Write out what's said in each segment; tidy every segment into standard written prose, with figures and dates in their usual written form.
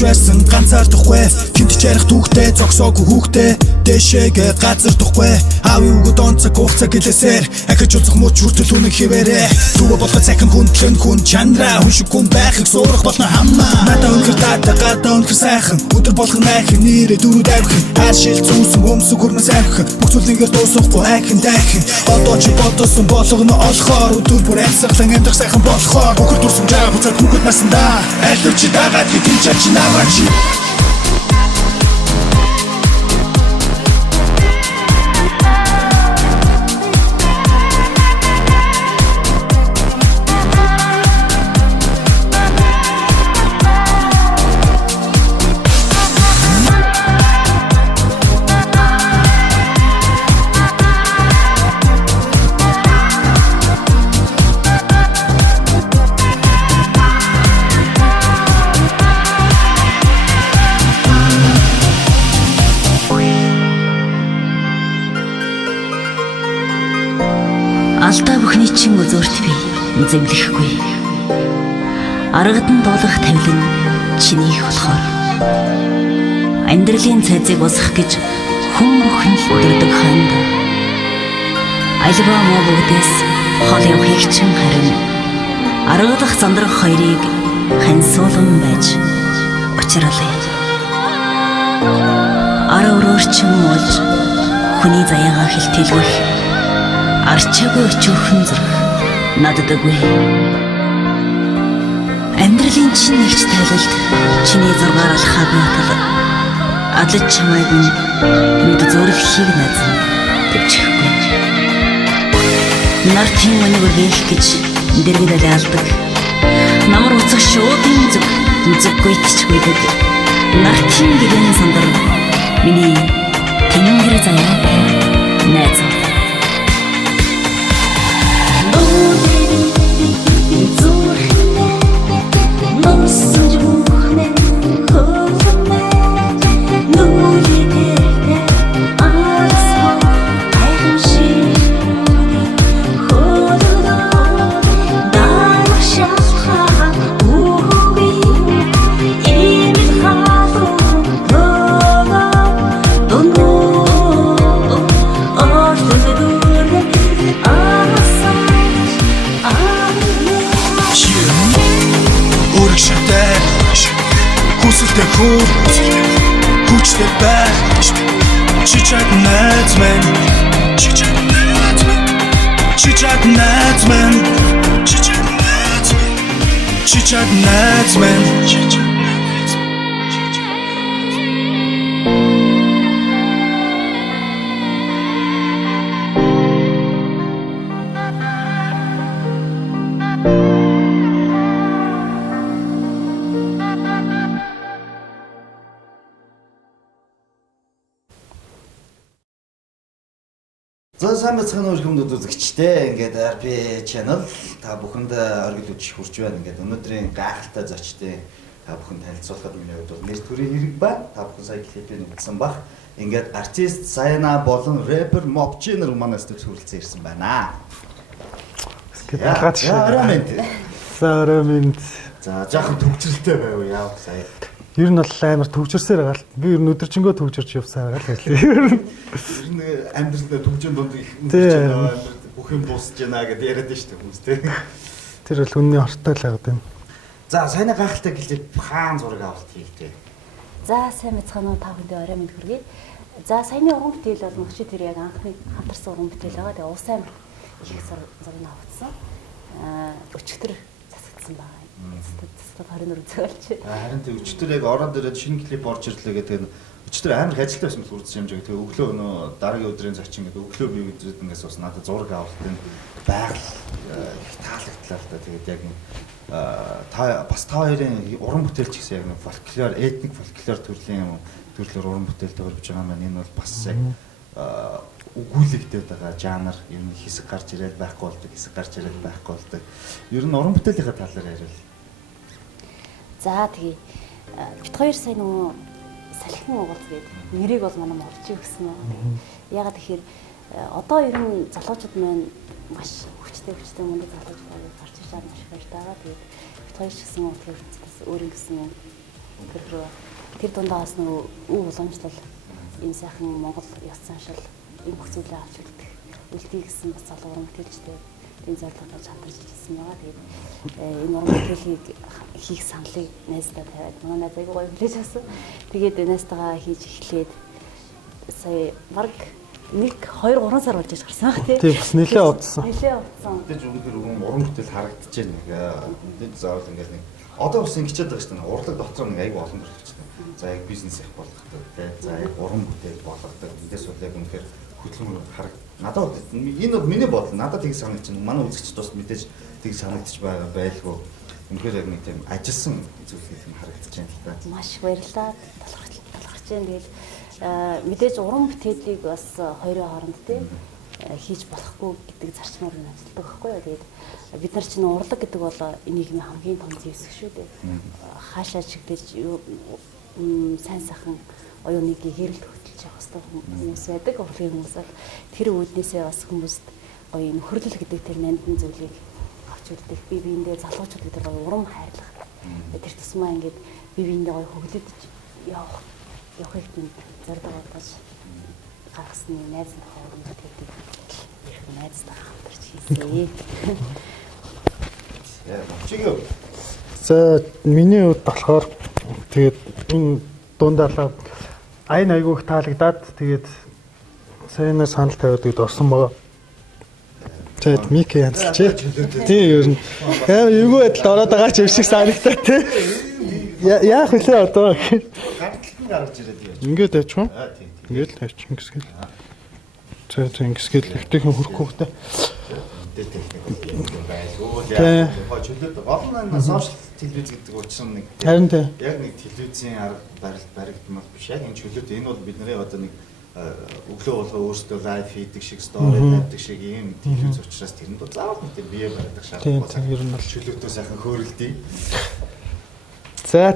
Байсан ганцаардахгүй хинт чарах түүхтэй зогсоогүй хүүхтэй дэшегээ газардахгүй аавын үгэд онцог хугацаа гэлээсээр ахиж уцах мууч хүртэл үнэн хിവэрэ түбэ болгох цахим хүндлэн хүн чанара хүн шиг хүн байхыг суурах болно хамаа надаа өнхөр таатай гадаа өнхөр сайхан өдөр болгон айхын нэрэ дөрүүд авих хаашил зүүсэн өмсөг хөрмөс авих бүх зүйлээр дуусахгүй айхын дайхын одоо чи бодсон болгоно олохоор өдөр бүр амьсгалан амьдрах сайхан болохоор бүхэл дурсам жаа буцаад хүүхэд насандаа айлуу чи дагаад хитэн чач наваач Алдаа бүхний чин өзөөрт би зэмлэхгүй. Аргад нь дуулах тавилан чинийх болохоор. Амьдралын цайзыг босгох гэж хүн бүхэн л дурдаг ханд. Альва муу бүгдээс хол явахыг чин харин аргалах зандрах хоёрыг хансуулан байж учралаа. Ара өрөөрчин болж хүний заяагаа хилтэлгэх арчаагүй өчүүхэн зүрх надад өгөө. Амьдралын чин нэгч тайлалд чиний зургаар алхаагүй атал адлаж чамайг нүд зөрлөхийг найзан төвчөхгүй. Нартын мөнийг өргөх гэж дэргэд алдаг. Намар уцах шуудын зүггүй тичгүйдэг. Нартын гэрэн сандар миний тэнгэр заяа найзан. Хүчтэй байх чи чад найзмэн чи чад найзмэн чи чад найзмэн чи чад найзмэн За сайн бацхан өргөмдөд үзэгчтэй ингээд RP channel та бүхэнд оргил үжих хүрч байна. Ингээд өнөөдрийн гайхалтай зочдын та бүхэнд танилцуулахад миний хувьд нэр төрийн хэрэг байна. Та бүхэн сая клипийг үзсэн бах. Ингээд артист Саяна болон рэпер Mopchi нар манаас төч хүрэлцэн ирсэн байна. Тэгээд талгаад За орой минь. За орой минь. За жоохон төвчрэлтэй байв яав сая. Ер нь бол амар төвчөрсээр байгаа л. Би ер нь өдөржингөө төвчөрч явсан байгаа л хэлээ. Ер нь амьдралдаа төвчөн дунд их бүх юм дуусж байна гэдээ яриад шүү дээ хүмүүс те. Тэр бол үнний хортой л байгаа юм. За саяны гайхалтай гэлээ хаан зураг авалт хийгдээ. За сайн мэцхан уу та бүхэндээ орой мэнд хүргэе. За саяны уран бүтээл бол мөчид тэр яг анхны хамтарсан уран бүтээл байгаа. Тэгээ улс амир их зураг авчихсан. Өчтөр засагдсан байгаа. Цэцэд 24 зөөлч. Харин тэг өчтөр яг ороод ирээд шинэ клип орж ирлээ гэдэг нь өчтөр амар их ажилтаа байсан бол үрдэж хэмжээ. Тэгээ өглөө нөө дараагийн өдрийн зочин гэдэг өглөө би үзээд ингээс бас надад зураг авалтын байгаль их таалагдлаа л да. Тэгээд яг та бас та хоёрын уран бүтээлч гэсэн яг нэг фольклор, этник фольклор төрлийн төрлөөр уран бүтээлтэй болж байгаа маань энэ бол бас яг өгүүлэгдээд байгаа жанр ер нь хэсэг гарч ирээд байхгүй болдог, хэсэг гарч ирээд байхгүй болдог. Ер нь уран бүтээлийнхээ талаар яриа. За тэгээ бит хоёр сая нөгөө салхин уулз гэдэг нэрийг бол манай олж өгсөн байна. Ягаад тэгэхээр одоо ер нь залуучууд маань маш хүчтэй мундаг залуучууд гарч ирж байгаа маш их байгаа. Тэгээд бит хоёр ч гэсэн утгаас өөрийн гэсэн тэр дундаа бас нөгөө өв уламжлал энэ сайхан Монгол ёс заншил энэ бүх зүйлээ авч үлдэх үлдээ гэсэн бас залуу уран бүтээлчтэй энэ зорилгоор чандарч ирсэн байгаа. Тэгээд энэ уран бүтээлийг хийх саналыг найздаа тавиад манай найз айгуу гоё хүлээж авсан. Тэгээд найзтайгаа хийж эхлээд сая баг 1-2-3 сар болж гарсан баг тий. Тийм бас нэлээ удсан. Тэгж үнэхээр уран бүтээл харагдаж байна. Тэд заавал ингээд нэг одоо бас ингэж байгаа шүү дээ. Урлаг дотор нэг айгуу олон төрөлчтэй. За яг бизнес их болгохдаг тий. За яг уран бүтээл болгохдаг. Эндээс бол яг үнэхээр хөдөлмөр харагд. Надад энэ бол миний бодол. Надад тийг санагдаж байна. Манай үзэгчд бас мэдээж тийг санагдаж байгаа байлгүй. Үнэхээр яг нэг тийм ажилласан зүйлс юм харагдаж байна л да. Маш их баярлалаа. Талархаж байна. Тэгэл мэдээж уран бүтээлийг бас хоёрын хооронд тий хийж болохгүй гэдэг зарчмаар нь ажилладаг байхгүй юу. Тэгээд бид нар чинь урлаг гэдэг бол нийгмийн хамгийн том зүйлс шүү дээ. Хаашаа чигдэж сайн сайхан оюуныг хэрэлд хөтлөж явах хэрэгтэй хүмүүс байдаг. Урлагийн хүмүүс бол тэр үүднээсээ бас хүмүүст гоё нөхөрлөл гэдэг тэр нандин зүйлийг авч үлдэх. Би биендээ залуучууд гэдэг гоё урам хайрлах. Тэр тусмаа ингээд би биендээ гоё хөглөдөж явахыг тийм зордоо бодож гаргасны найз нөхөд гэдэг их найзтай хамтарч хийсэн. Чигээ. За миний хувьд болохоор тэгээд энэ дундаа айн айгуух таалагдаад тэгээд сайнаа санал тавиад гээд орсон байгаа. Тэгээд мик янзлчээ. Тийм ер нь. Эвгүй байдалд ороод байгаа ч юм шиг санагдаа тий. Яах вэ одоо? Гаргалт нь гарч ирээд яаж. Ингээд тавьчих уу? Ингээд тавьчих ингэсгээл. За ингэсгээл ихтэйхэн хөрөхгүй хөөе. Техник байлгүй. Яг чөлөөд гол нь сошиал телевиз гэдэг учраас нэг харин тий. Яг нэг телевизийн арга баригдмал биш. Яг энэ чөлөөд энэ бол бидний одоо нэг өглөө болгоо өөрсдөө лайв хийдэг шиг стори тавьдаг шиг ийм телевиз учраас тэрэнд бол заавал нэг бие барьдаг шаардлагатай. Тийм ер нь бол чөлөөдөө сайхан хөөрөлдөе. За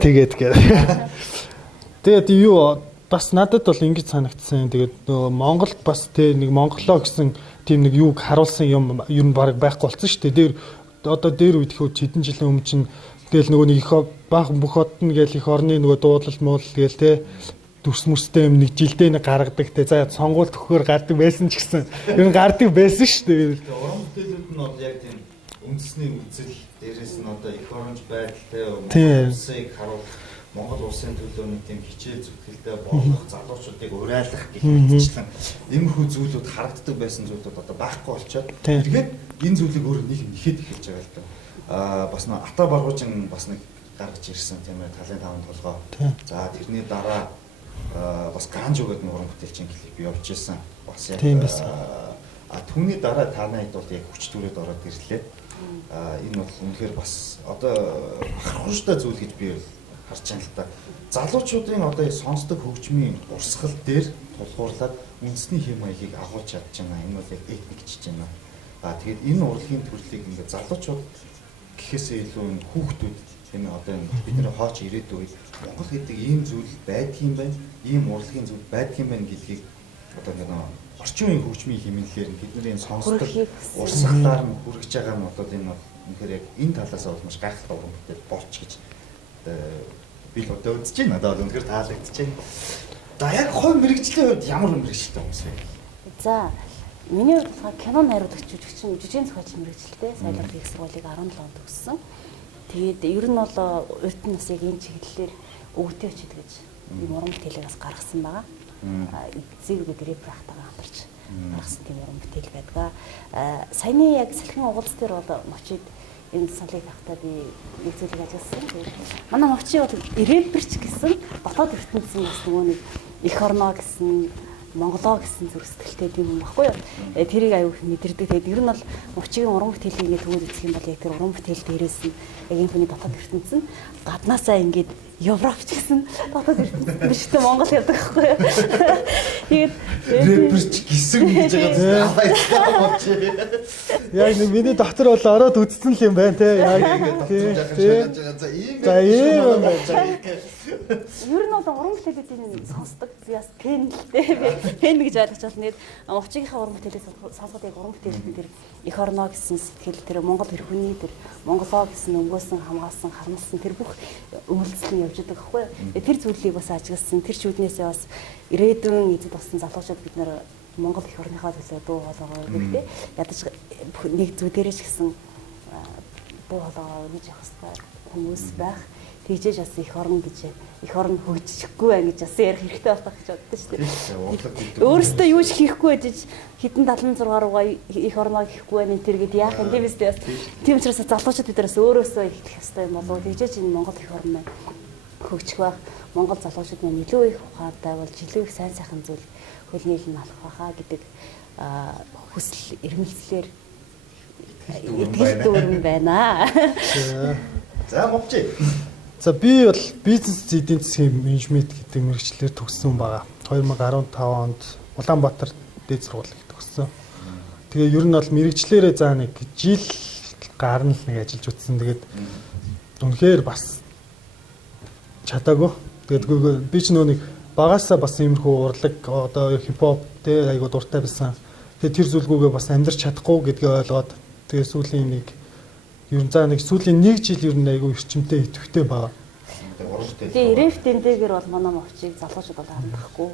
тэгээд юу бас надад бол ингэж санагдсан. Тэгээд нөгөө Монголд бас тэг нэг монголоо гэсэн тийм нэг юуг харуулсан юм ер нь баг байхгүй болсон шүү дээ. Дээр үед хөө хэдэн жилийн өмнө чинь тэгэл нөгөө нэг их баахан бүх одно гээл их орны нөгөө дуудлал муулал гээл те дүрс мөстэй юм нэг жилдээ нэг гаргадаг те за сонгуульд өгөхөөр гардаг байсан ч гэсэн ер нь гардаг байсан шүү дээ. Уран бүтээлүүд нь бол яг тийм үндэсний үзэл дээрээс нь одоо их оронж байдалтай улсыг харуулах Монгол улсын төлөө нэг тийм хичээл зүтгэлтэй болох залуучуудыг урайлах гэх мэтчлэн иймэрхүү зүйлүүд харагддаг байсан зүйлүүд одоо байхгүй болчиход тэгээд энэ зүйлийг өөрөө нэг нэхэд эхэлж байгаа л да. Бас нэг ата баргуужин бас нэг гаргаж ирсэн тийм ээ талын таван толгой. За тэрний дараа бас ганж өгöd нэг уран бүтээлчийн клип явж ирсэн. Бас яг түүний дараа танайд бол яг хүч төрөд ороод ирлээ. Энэ бол үнэхээр бас одоо хурцтай зүйл гэж би харж байна л да. Залуучуудын одоо сонсдог хөгжмийн урсгал дээр тулгуурлаад үндэсний хэм маягийг агуулж чадж байна. Энэ бол яг этникчж байна. Тэгээд энэ урлагийн төрлийг ингээд залуучууд гэхээсээ илүү хүүхдүүд тийм одоо бидний хооч ирээдүйн үед Монгол гэдэг ийм зүйл байдгийн байна. Ийм урлагийн зүйл байдгийн байна гэдгийг одоо ингээд орчин үеийн хөгжмийн хэмнэлээр бидний сонсдог Хүрхийг хүссэн. урсгалаар нь хүрэж байгаа нь одоо энэ бол үнэхээр яг энэ талаас бол маш гайхалтай уран бүтээл болч гэж би л одоо үзэж байна. Одоо бол үнэхээр таалагдж байна. За яг хувь мэрэгжлийн хувьд ямар мэрэгчлээ хүмүүс вэ? За миний хувьд болохоор кино найруулагч жүжигчин зохиолч мэрэгчлээ. Соёлын их сургуулийг 17 онд төгссөн. Тэгээд ер нь бол урд нь бас яг энэ чиглэлээр өвгтэй очиж гэж юм уран бүтээлийг бас гаргасан байгаа. Зэвгүй дэрэг практикаа хамтарч гаргасан тийм уран бүтээл байдаг. Саяны яг салхин угуулс дээр бол мовчид энэ салыг тахтаа би нэг зүйлийг ажилласан. Манай мовчи бол ирээдбэрч гэсэн дотоод ертөнцийн бас нөгөө нэг эх орноо гэсэн Монголоо гэсэн зүрх сэтгэлтэй тийм юм баггүй юу. Тэрийг аюу их мэдэрдэг. Тэгээд ер нь бол мовчигийн уран бүтээлийг ингээд төгөөд үзэх юм бол яг тэр уран бүтээл дээрээс нь яг энэ хүний дотоод ертөнц нь гаднаасаа ингээд Европч гэсэн дотоод ертөнц биш тэ Монгол яадаг байхгүй юу. Тэгээд рэперч гисэн гэж байгаа зү. Яг нэг миний доктор бол ороод үзсэн л юм байна те. Яг тийм. За ийм юм ер нь бол уран бүтээлүүдийг сонсдог. Би бас пен л дээ. Пен гэж ойлгож байна. Тэгээд мовчигийнхаа уран бүтээлийг сонсоход яг уран бүтээлүүд тэр эх орноо гэсэн сэтгэл, тэр Монгол эр хүний, тэр Монголоо гэсэн өнгөөсөн, хамгаалсан, харамлсан тэр бүх үйлчлэл нь явж байгаа байхгүй юу. Тэр зүйлийг бас ажигласан. Тэр чүүднээсээ бас ирээдүйн эзэд болсон залуучууд бид нэр Монгол эх орныхаа төлөө дуу хоолойгоо өгдөө. Ядаж нэг зүй дээрэж гисэн дуу хоолойгоо өгж явах хэрэгтэй хүмүүс байх. Тэгжээж бас эх орн гэж эх орн хөгжихгүй байх гэж бас ярих хэрэгтэй болох гэж боддоо шүү дээ. Өөрөөсөө юу ч хийхгүй байж хэдэн 76 руугаа эх орноо хийхгүй байх энэ тэргээд яах юм тийм үстэй бас тийм учраас залуучууд бид нараас өөрөөсөө ихлэх хэрэгтэй юм болов. Тэгжээж энэ Монгол эх орн маань хөгжих байх. Монгол залуучууд маань илүү их ухаантай болж илүү их сайн сайхан зүйл хөлнийл нь алах байхаа гэдэг хүсэл эрмэлзлэр итгэл дүүрэн байна. За мовчи. За би бол бизнес эдийн засгийн менежмент гэдэг мэргэжлэр төгссөн байгаа. 2015 онд Улаанбаатар дээд сургуулийг төгссөн. Тэгээ ер нь бол мэргэжлэрээ заа нэг жил гарна л нэг ажиллаж утсан. Тэгээд үнэхээр бас чадаагүй. Тэгээд би ч нөө нэг багаасаа бас иймэрхүү урлаг одоо хипхоп тэ айгуу дуртай байсан. Тэгээд тэр зүйлгүйгээ бас амьдрч чадахгүй гэдгээ ойлгоод тэгээд сүүлийн нэг ер нь за нэг сүүлийн 1 жил ер нь айгуу эрчимтэй идэвхтэй байгаа. Тэгээ рефтэнтэйгэр бол манай мовчийг залуучууд бол хандахгүй.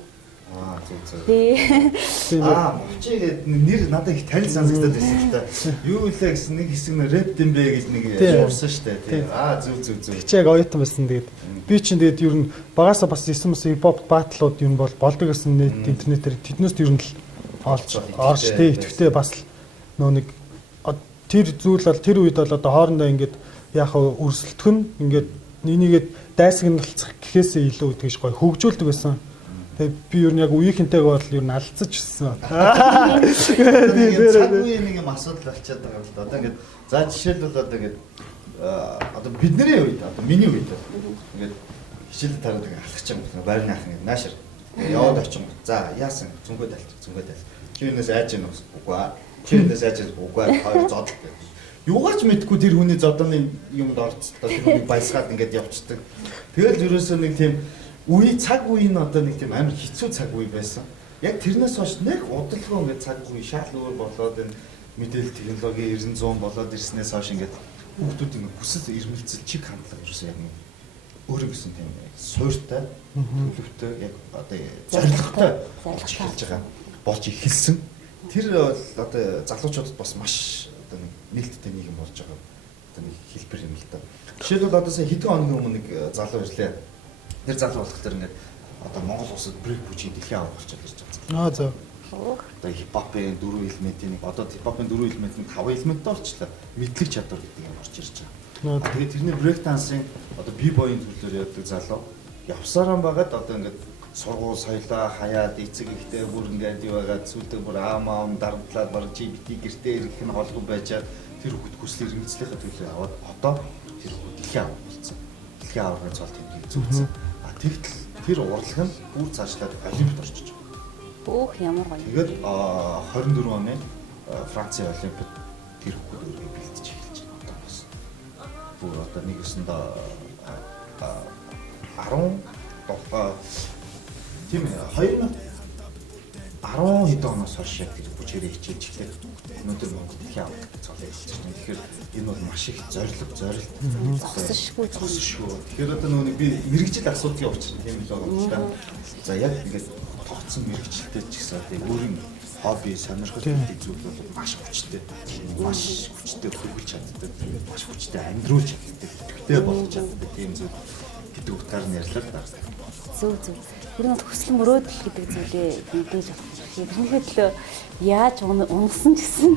Зүг. Тий. Мовчи гэдэг нэр надад их танил сонсогдоод байсан л та. Юу илээ гэсэн нэг хэсэг нь рэп дэмбэ гэж нэг уурсан штэ тий. Зүг. Чи яг оюутан байсан тэгээд би чинь тэгээд ер нь багаасаа бас SMS хипхоп батлууд ер нь бол болдог гэсэн нийт интернетээр тэднээс ер нь л орж тий идэвхтэй бас нөө нэг тэр зүйл бол тэр үед бол одоо хоорондоо ингээд яг өрсөлдөх нь ингээд нэгнийгээ дайсагналцах гэхээсээ илүү тэгж гоё хөгжүүлдэг байсан. Тэгээ би ер нь яг үеийнхэнтэйгээ бол ер нь алдсаж гисэн. Цаг үеийн нэг юм асуудал болчиход байгаа л да. Одоо ингээд за жишээлбэл одоо ингээд одоо бидний үед одоо миний үед ингээд хичээлд тараад ингээд алхаж байгаа байрны ах ингээд наашир яваад очих юм. За яасан зүнхөө тал. Чи юунаас айж гэнэ үгүй аа. Чи юунаас айж үгүй аа. Хоёр зодол. Юугаач мэдгүй тэр хүний зодооны юмд орцтой тэр хүний баясгаад ингээд явцдаг. Тэгэл ерөөсөө нэг тийм үе цаг үе нь одоо нэг тийм амар хэцүү цаг үе байсан. Яг тэрнээс хойш нэг удалгүй ингээд цаг үе шал өөр болоод энэ мэдээлэл технологи 900 болоод ирснээс хойш ингээд хүүхдүүд ингээд хүсэл эрмэлзэл чиг хандлага ерөөсөө яг нэг өөрөө гэсэн тийм суйртай төлөвтэй яг одоо зоригтой болж байгаа болж эхэлсэн. Тэр бол одоо залуучуудад бас маш одоо нэг нээлттэй нийгэм болж байгаа одоо нэг хэлбэр юм л та. Жишээлбэл одоо сая хэдэн хоногийн өмнө нэг залуу ирлээ. Тэр залуу болох тэр ингээд одоо Монгол улсад брейк бүчийн дэлхийн авах болчиход ирж байгаа. За. Одоо хипхопын 4 элементийн нэг одоо хипхопын 4 элемент нь 5 элементтэй болчихлоо. Мэдлэг чадвар гэдэг юм орж ирж байгаа. Тэгээд тэрний брейк дансын одоо бибойн төрлөөр явдаг залуу явсараа байгаад одоо ингээд сургууль соёлоо хаяад эцэг ихтэй бүр ингээд юу байгаад сүйдээ бүр аамаам дарамтлаад баг GPT гэртээ ирэх нь холгүй байжаад тэр хүүхд хүслээр эрмэлзлийнхаа төлөө аваад одоо тэр хүүхд дэлхийн авах болсон. Дэлхийн авахын цол тэмдэг зүгцсэн. Тэгтэл тэр урлаг нь бүр цаашлаад олимпиад орчиж байгаа. Бөөх ямар гоё. Тэгээд 24 оны Францын олимпиад тэр хүүхд өөрөө бэлтэж эхэлж байна одоо бас. Бүр одоо нэг өсөндөө 10 тийм 2000 10 хэдэн оноос хойш яг тэр бүжгэрээ хичээж эхлэх өнөөдөр Монгол дэлхийн авах гэдэг цолыг хийж байна. Тэгэхээр энэ бол маш их зорилго зогсошгүй. Тэгэхээр одоо нөгөө би мэрэгжил асуудлын учраас тийм л байна. За яг ингээд тогтсон мэрэгчлэлтэй ч гэсэн одоо өөрийн хобби сонирхол гэдэг зүйл бол маш хүчтэй. Маш хүчтэй хөвгөлж чаддаг. Маш хүчтэй амьдруулж чаддаг. Тэгтээ болох чаддаг тийм зүйл гэдэг утгаар нь ярьлаа да. Зөв. Тэр нь хүсэл мөрөөдөл гэдэг зүйлээ мэдээж болох. Тэрнийхээ төлөө яаж унасан ч гэсэн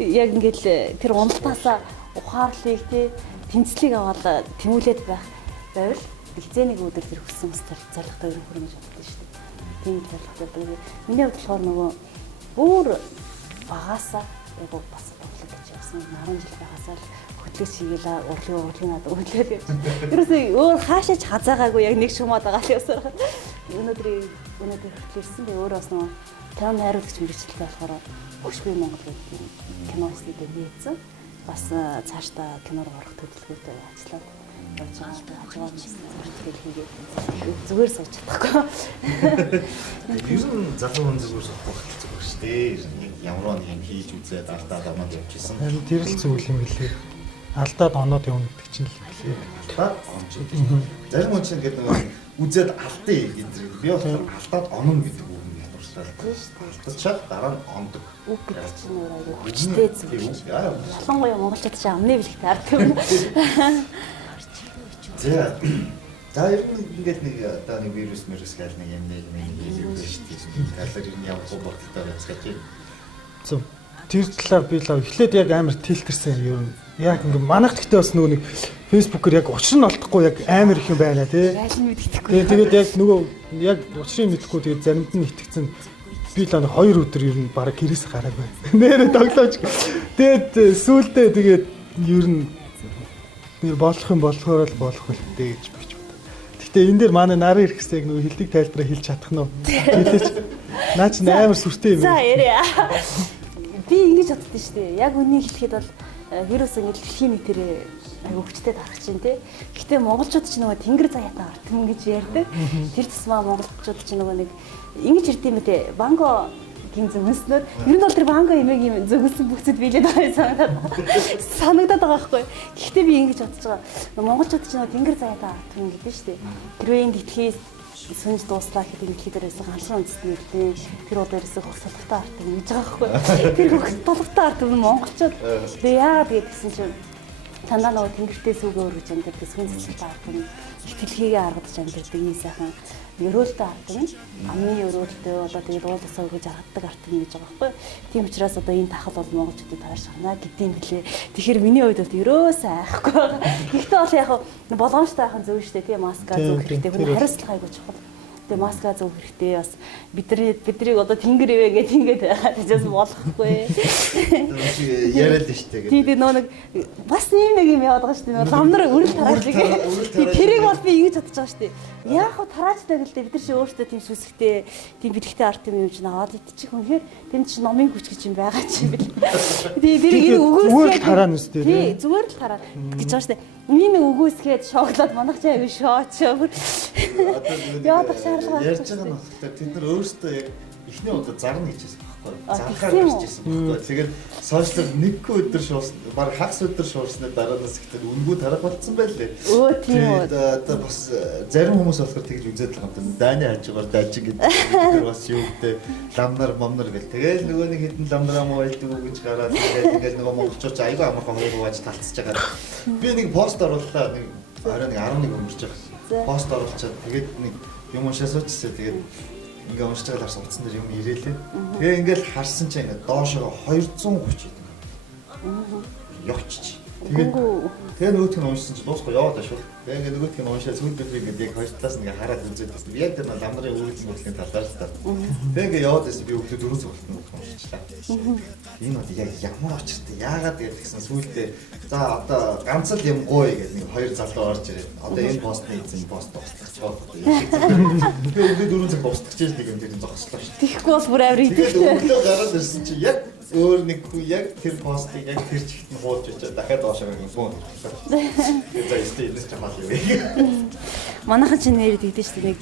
яг ингээд тэр уналтаасаа ухаарлыг тэнцлийг аваад тэмүүлээд байх байвал хизээний өдөр тэр хүссэн зорилготой өрн хүрнэ гэж боддог шүү дээ. Тийм зорилготой. Миний хувьд болохоор нөгөө бүр багаасаа яг бас бодлоо гэж яасан 10 жил багаасаа л хөтлөж хийгээл урлагийн надад өглөөд гэж. Ерөөсөө өөр хаашаач хазаагаагүй яг нэг шумаад байгаа л ясаар. Өнөөдөр хөтлөсөн би өөрөө бас нөгөө кино найруулагч мэргэжилтэй болохоор Хөшгүй Монгол гэдэг кино студид нээсэн. Бас цаашдаа киноор орох төлөвлөгөөтэй ажиллаад явж байгаа. Хажуугаар нь зөвхөн хийгээд зүгээр сууж чадахгүй. Ер нь залуу хүн зүгээр суух хэрэгтэй шүү дээ. Ямар нэг юм хийж үзээд алдаад оноод явчихсан. Харин тэр л зүйл юм билээ. Алдаад оноод явна гэдэг чинь л билээ. Алдаад онч. Зарим хүн чинь гэдэг нэг үзээд алдъя гэдэг. Би болохоор алдаад онно гэдэг үг нь ятгуулсан. Алдчихад дараа нь ондог. Үг гэдэг чинь өөрөө хүчтэй зүйл. Ялангуяа монголчууд чинь амны бэлэгтэй ард юм. За ер нь ингээд нэг одоо нэг вирус гал нэг юм нэг юм шүү дээ. Талаар ер нь явахгүй болтой байцгааж байна. Зөв. Тэр талаар би л эхлээд яг амар тэлтэрсэн ер нь. Яг ингээ манайх гэхдээ бас нөгөө нэг фэйсбүүкээр яг учир нь олдохгүй яг амар их юм байна тий. Тэгээд яг нөгөө яг учрыг мэдэхгүй тэгээд заримд нь итгэцэн би л 2 өдөр ер нь бараг гэрээс гараагүй. Нэрээ тоглооч. Тэгээд сүүлдээ тэгээд ер нь болох юм болохоор л болох үлдээ гэж бич бод. Гэхдээ энэ дээр манай нарын ирэхсээ нөгөө хилдэг тайлбараа хэлж чадах нь уу? Хэлээч. Наа чи амар сүртэй юм. За яриа. Би ингэж боддоо шүү дээ. Яг үнийг хэлэхэд бол вирус ингэж дэлхийн нийтээрээ аюу хүчтэй дарах чинь тий. Гэтэ монголчууд ч нөгөө тэнгэр заяатаа артсан гэж ярьдаг. Тэр тусмаа монголчууд ч нөгөө нэг ингэж ирдэм үү те. Банго гин зөвснөөр ер нь бол тэр банго имэг юм зөвсөн бүхцэд биелээд байгаа санагдаад байгаа байхгүй. Гэхдээ би ингэж бодож байгаа. Монголчууд ч нөгөө тэнгэр заяатаа артсан гэдэг шүү дээ. Тэрвэн дэлхий сүнж дууслаа гэдэг дэлхий дээрээс ганцхан үндэсний хэлтэй. Тэр бол дээрээс хөх толготой арт гэж байгаа байхгүй. Тэр хөх толготой арт нь монголчууд яагаад гэдгсэн чинь тандаа нөгөө тэнгэртэй сүгөө өргөж амьддаг сүнж цэцэлтэй арт нь ихтэлхийгээ харгадж амьддаг ийм сайхан өрөөлтэй арт нь амны өрөөлтэй одоо тэгээд уулсаа өргөж харгаддаг арт нь гэж байгаа байхгүй. Тийм учраас одоо энэ тахал бол монголчуудыг тааршгана гэдэм билээ. Тэгэхээр миний хувьд бол ерөөсөө айхгүй байгаа. Гэхдээ бол яг болгоомжтой байхын зөв шүү дээ тийм маска зүүх хэрэгтэй. Хүн хариуцлага айгуу чухал. Тэгээ маска зүүх хэрэгтэй бас биднийг одоо тэнгэр ивэ гэж ингэж байгаад тийчээс болохгүй. Яриад л штэ гэдэг. Тийм нөө нэг бас нэг юм яваад байгаа штэ. Ламнар өрөл тарааж байгаа. Тэрийг бол би ингэж бодож байгаа штэ. Яг хөө тараажтай гэлдэ бид нар чи өөртөө тийм сүсгтэй тийм бэлгтэй арт юм ч наваад идчих үнэхээр тэнд чи номын хүч гэж юм байгаа чи бил. Тийм тэрийг энэ өгөөсгээд тараа нүс дээ. Тийм зүгээр л тараа гэж байгаа штэ. Энэ өгөөсгээд шоколад манах чаа ив шооч. Яадаг шаардлага. Ярьж байгаа нь болохоор тэд нар өөрсдөө яг эхний удаа зарна гэжсэн байхгүй. Зархаар ирчихсэн байхгүй. Тэгээд сошиал нэггүй өдөр шуурсан, баг хагас өдөр шуурсны дараанаас ихтэй үнгүү тарах болцсон байлээ. Өө тийм үү. Одоо бас зарим хүмүүс болохоор тэгж үзээд л байгаа юм. Дайны хажуугаар дайчин гэдэг. Тэр бас юу гэдэг ламнар гэл. Тэгээд нөгөө нэг хэдэн ламнараа муу байлдаг уу гэж гараад тэгээд нөгөө монголчууд айгүй амархан хоёр угааж талцж байгаа. Би нэг пост орууллаа. Нэг орой нэг 11 өнгөрч байгаа. Пост оруулчаад тэгээд нэг юм уншаасуучсаа тэгээд ингээ уншиж байгаа л харсан утсан дээр юм ирээлээ. Тэгээ ингээл харсан чинь ингээ доошоо 230 идэв. Явчих. Тэгээ нөгөөдг нь уншсан чинь дуусахгүй яваад шүү. Тэгээ ингээ нөгөөдг нь уншаад сүйдээ ингээ яг хоёр талаас ингээ хараад үзээд байсан. Би яг тэр ламрын үйлдэл мөлийн талаар л та. Тэгээ ингээ яваад байсан би өглөө 4 цаг болтон уншчихлаа. Энэ бол яг ямар очиртай яагаад гэдгсэн сүйдээ за одоо ганц л юм гооё гэдэг нэг хоёр залуу орж ирээд одоо энэ постны эзэн пост дуусгах чаахгүй. Тэгээ өглөө 4 цаг дуусгах гэж нэг юм дээр зогслоо шүү. Тэгэхгүй бас бүр авир идэвхтэй. Өглөө гараад ирсэн чи яг өөр нэг хүү яг тэр постыг яг тэр чигт нь хуулж очиад дахиад доошоо нэг фон. Тэгээ за истэ энэ ч хамаал юм. Манайхан ч нэр дэгдэж шүү дээ нэг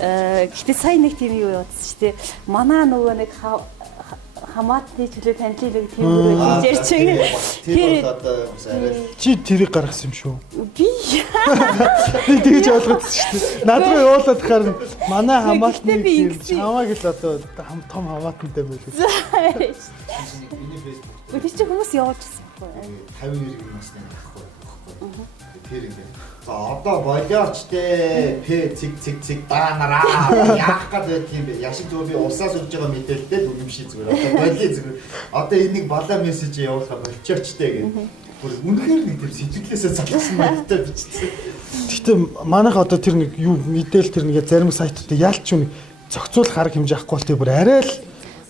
Гэхдээ сая нэг тийм юу явуулсан шүү дээ. Манай нөгөө нэг хамаатны чөлөө танилын нэг тийм үү хийж ярьж байгаа. Тэр бол одоо арай Чи тэрийг гаргасан юм шүү. Би Би тэгж ойлгосон шүү дээ. Над руу явуулаад хахаар манай хамаатны би ингэсэн. чамааг л одоо том хамаатантай байлгүй. миний фэйсбુક тэр чинь хүмүүс явуулчихсан байхгүй. 50 иргэн насны ахгүй. Тэр ингээд. За одоо болооч дээ. П цэг даанараа. Яах гээд юм бэ? Яшиг зүгээр би усаас өгж байгаа мэдээлэлтэй дүгнэмший зүгээр. Одоо болий зүгээр. Одоо энийг балаа мессеж явуулахаар болчихооч дээ гэх. Бүр үнэхээр нэг тийм сэтгэлээсээ залгасан мэдтэй бичсэн. Гэхдээ манайх одоо тэр нэг юу мэдээл тэр нэг зарим сайтууд яалч юу нэг зохицуулах арга хэмжээ авахгүй бол тэр бүр арай л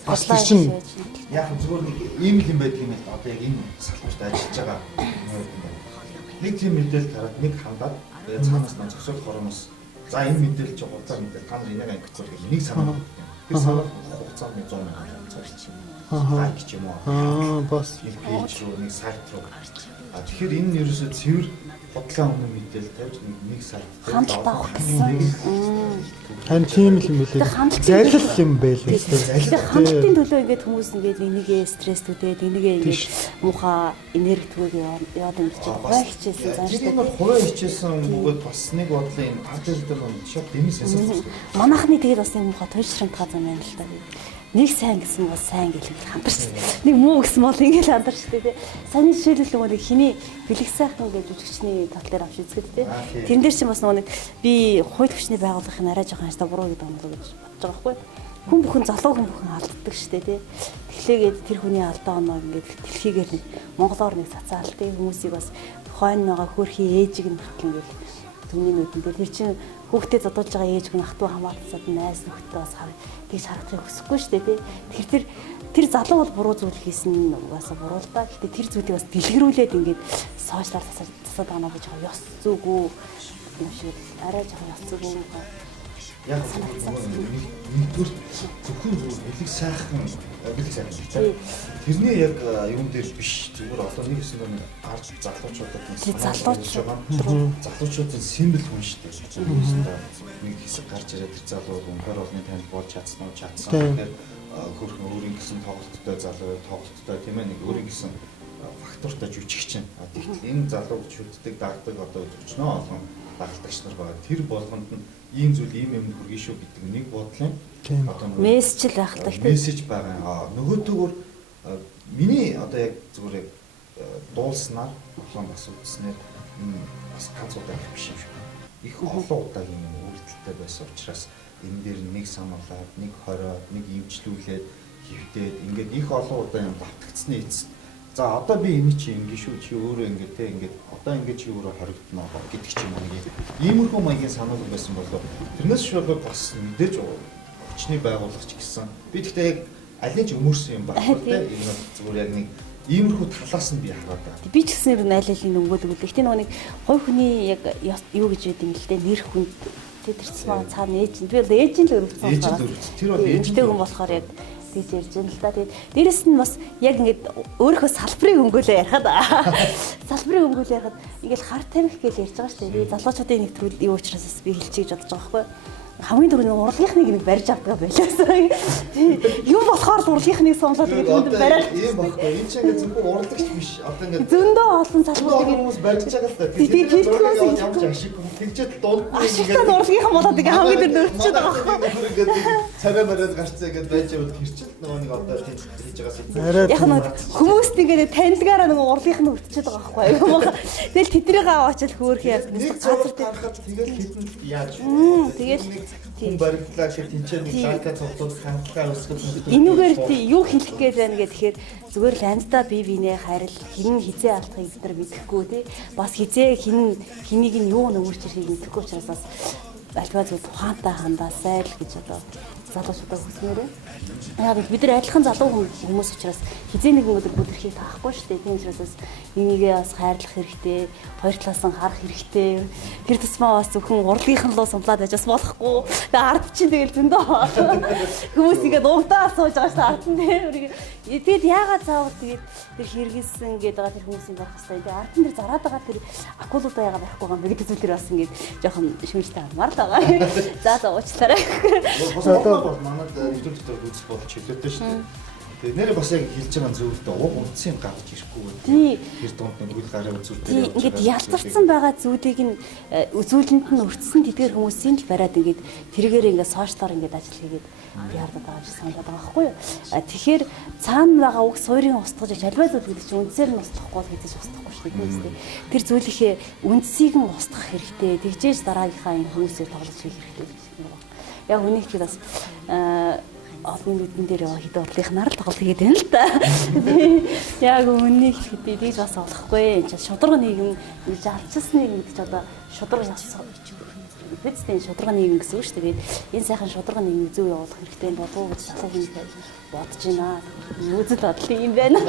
бас тэр чинь Яг зүгээр нэг ийм л юм байдаг юм байна. Одоо яг энэ салбарт ажиллаж байгаа нэг тийм мэдээлэл тараад нэг хандаад цаанаас нь зогсоол хороноос за энэ мэдээлэл чи гуцаа мэдээлэл та нар энийг ангицуул гэх нэг санаа. Тэр санаа хугацаанд 100 сая зарчих. Лайк ч юм уу. бас Нэг пэйж руу нэг сайт руу. Тэгэхээр энэ нь ерөөсөө цэвэр бодлоо өмнө мэдээлэл тавьж нэг сайт дээр Хандлт авах гэсэн. харин тийм л юм билээ. Зарил юм байлээ. Тэгэхээр хандлтын төлөө ингээд хүмүүс ингээд энийгээ стресстүүдээд энийгээ ингээд муухай энерги түгээг яваад ингэж байгаа хичээсэн зан Тэр шүү нь хуваа хичээсэн бөгөөд бас нэг бодлын ардэл дээр шууд дэмий сэнсэлсэн. дээ. Манайхны тэгээд бас нэг муухай туйшрамтгаа зам байна л та. Нэг сайн гэсэн бол сайн гэх юм хандарч. Нэг муу гэсэн бол ингээд хандарч дээ. Саний жишээлбэл нөгөө нэг хиний бэлэг сайхан гэж жүжигчний татлаар авч үзгээд дээ. Тэрэн дээр чинь бас нөгөө нэг би хууль хүчний байгууллагын арай жоохон хааштай буруу гэдэг юм л гэж бодож байгаа байхгүй. Хүн бүхэн залуу хүн бүхэн алддаг шүү дээ. Тэгэхээр тэр хүний алдаа оноо ингээд дэлхийгээр нэг монголоор нэг цацаал дээ. Хүмүүсийг бас хойно байгаа хөөрхий ээжиг нь хатл ингээд түүний нүдэн дээр тэр чинь хүүхдээ зодуулж байгаа ээж хүн ах トゥ хамаатсад найз нөхдөд бас тэгж харахыг хүсэхгүй шүү дээ. Тэгэхээр тэр залуу бол буруу зүйл хийсэн нь угаасаа буруу л да. Гэхдээ тэр зүйлийг бас дэлгэрүүлээд ингээд сошиалар засаад байгаа нь жоохон ёс зүгүү юм шиг арай жоохон ёс зүгүү юм байна. Яг нэгдүгээр зөвхөн бэлэг сайхан тэрний яг юм дээр биш зүгээр одоо нэг хэсэг нь ард залуучуудад залуучуудын символ хүн шүү дээ. Нэг хэсэг гарч ирээд тэр залуу өнөхөр олны танд болж чадсан уу чадсан. Тэгэхээр хөрхөн өөрийн гэсэн тоглолттой залуу тоглолттой тийм ээ нэг өөрийн гэсэн фактортай жүжигч чинь. Тэгтэл энэ залуу шүтдэг дагдаг одоо өчнөө олон дагалдагч нар байгаа. Тэр болгонд нь ийм зүйл ийм юм хүргэн шүү гэдэг нэг бодлын одоо мессеж л байх л та. Мессеж байгаа. Нөгөөдөөр миний одоо яг зүгээр дуулснаар болон бас үзснээр бас ганц удаа биш юм шиг. Их олон удаагийн үйлдэлтэй байсан учраас энэ дээр нэг сануулаад, нэг хориод, нэг ивжлүүлээд хөвтээд ингээд их олон удаа юм давтагдсны эцэст за одоо би энэ чи ингэ шүү чи өөрөө ингэ те ингэ одоо ингэ чи өөрөө хоригдно гэдэг ч юм уу нэг иймэрхүү маягийн санаул байсан болов тэрнээс шууд бас мэдээж хүчний байгууллагч гэсэн би тэгтээ яг аль нь ч өмөрсөн юм байна те энэ зүгээр яг нэг иймэрхүү талаас нь би хараад байгаа. Би ч гэсэн ер нь аль алийг өнгөдөг үлээ. Гэтэ нөгөө нэг гой хүний яг юу гэж яддаг юм л те нэр хүнд тэрчсэн цаана ээж нь би бол ээж нь л өрөвцсөн байна. Тэр бол ээж нь хүн болохоор яг тийж ярьж байна л да. Тэгээд дээрэс нь бас яг ингээд өөрийнхөө салбарыг өнгөлөө ярихад салбарыг өнгөлөө ярихад ингээд хар тамхи гэж ярьж байгаа шүү дээ. Залуучуудын нэг төрөл юу учраас би хэлчихэж бодож байгаа байхгүй. Хамгийн түрүүний урлагийнхныг нэг барьж авдаг байлаа. Юу болохоор урлагийнхныг сомлоод гэдэг нь бариад ийм баггүй. Энэ ч ингээд зөвхөн урлагч биш. Одоо ингээд зөндөө олон салбарыг хүмүүс барьж байгаа л та. Тэгээд ямар ашиг тэгчээд дунд ашигтай урлагийнхан болоод ингээ хамгийн дээр нөрчөөд байгаа байхгүй. Ингээд царай мараад гарцаа ингээд байж яваад хэрчил нөгөө нэг одоо хийж байгаа юм. Яг нэг хүмүүст ингээд танилгаараа нөгөө урлагийнх нь өртчөөд байгаа байхгүй. Тэгэл тэднийг аваачаал хөөрхий яасан. Газар дээр хахад тэгэл хитэн яаж. Тэгэл хүн баригдлаа гэж тэнцээ нэг лайка цогцол хандлага өсгөх. Энүүгээр юу хэлэх гээд байна гэхээр зүгээр л амьдаа бие биенээ харил хин хизээ алдахыг бид нар мэдэхгүй тий. Бас хизээ хэнийг нь юу нөмөрч ирэхийг мэдэхгүй учраас бас альва зөв тухаантай хандаасай л гэж одоо залуучуудаа хүсмээр байна. Яг бид нар адилхан залуу хүмүүс учраас хизээ нэгэн өдөр бүдэрхийг таахгүй шүү дээ. Тийм учраас бас энийгээ бас хайрлах хэрэгтэй, хоёр талаас нь харах хэрэгтэй. Тэр тусмаа бас зөвхөн урлагийнхан луу сумлаад байж бас болохгүй. Тэгээ ард чинь тэгэл зөндөө хүмүүс ингээд угдаа сууж байгаа шүү ард нь тийм. Тэгээд яагаад заавал тэгээд тэр хэрэгэлсэн гэдэг байгаа тэр хүмүүсийн байх хэрэгтэй. Тэгээд ард нь тэр зараад байгаа тэр акулуудаа яагаад байхгүй байгаа юм бэ гэдэг зүйлэр бас ингээд жоохон шүмжтэй амаар л байгаа. За уучлаарай. Бас одоо бол манайд YouTube дээр үзэх болж хэлээдээ шүү дээ. Тэгээ нэрээ бас яг хэлж байгаа зөвлөдөө уг үндсийн гарч ирэхгүй байх. Тэр дунд нэг үйл гарын үзүүлэлт. Ингээд ялцарсан байгаа зүйлийг нь үзүүлэлтэнд нь өртсөн тэдгээр хүмүүсийн л бариад ингээд тэргээр ингээд сошиалаар ингээд ажил хийгээд яардаг байгаа гэж санаад байгаа байхгүй юу. Тэгэхээр цаана байгаа уг суурийн устгаж альва зүйл гэдэг чинь үндсээр нь устгахгүй л гэж устгахгүй шүү дээ. Тэр зүйлийнхээ үндсийг нь устгах хэрэгтэй. Тэгжээж дараагийнхаа энэ хүмүүсээр тоглож хийх хэрэгтэй гэж байна. Яг үнийг ч бас олон нүдэн дээр хэд бодлынх нар л тоглол хийгээд байна л да. Яг үнийг хэдий тийж бас болохгүй. Энд чинь шударга нийгэм гэж алчсны нийгэм гэж одоо шударга бидтэй шударга нийгэм гэсэн үг шүү дээ. Энэ сайхан шударга нийгэм зөв явуулах хэрэгтэй болов уу гэж залуу хүн бодож байна. Үзэл бодол юм байна.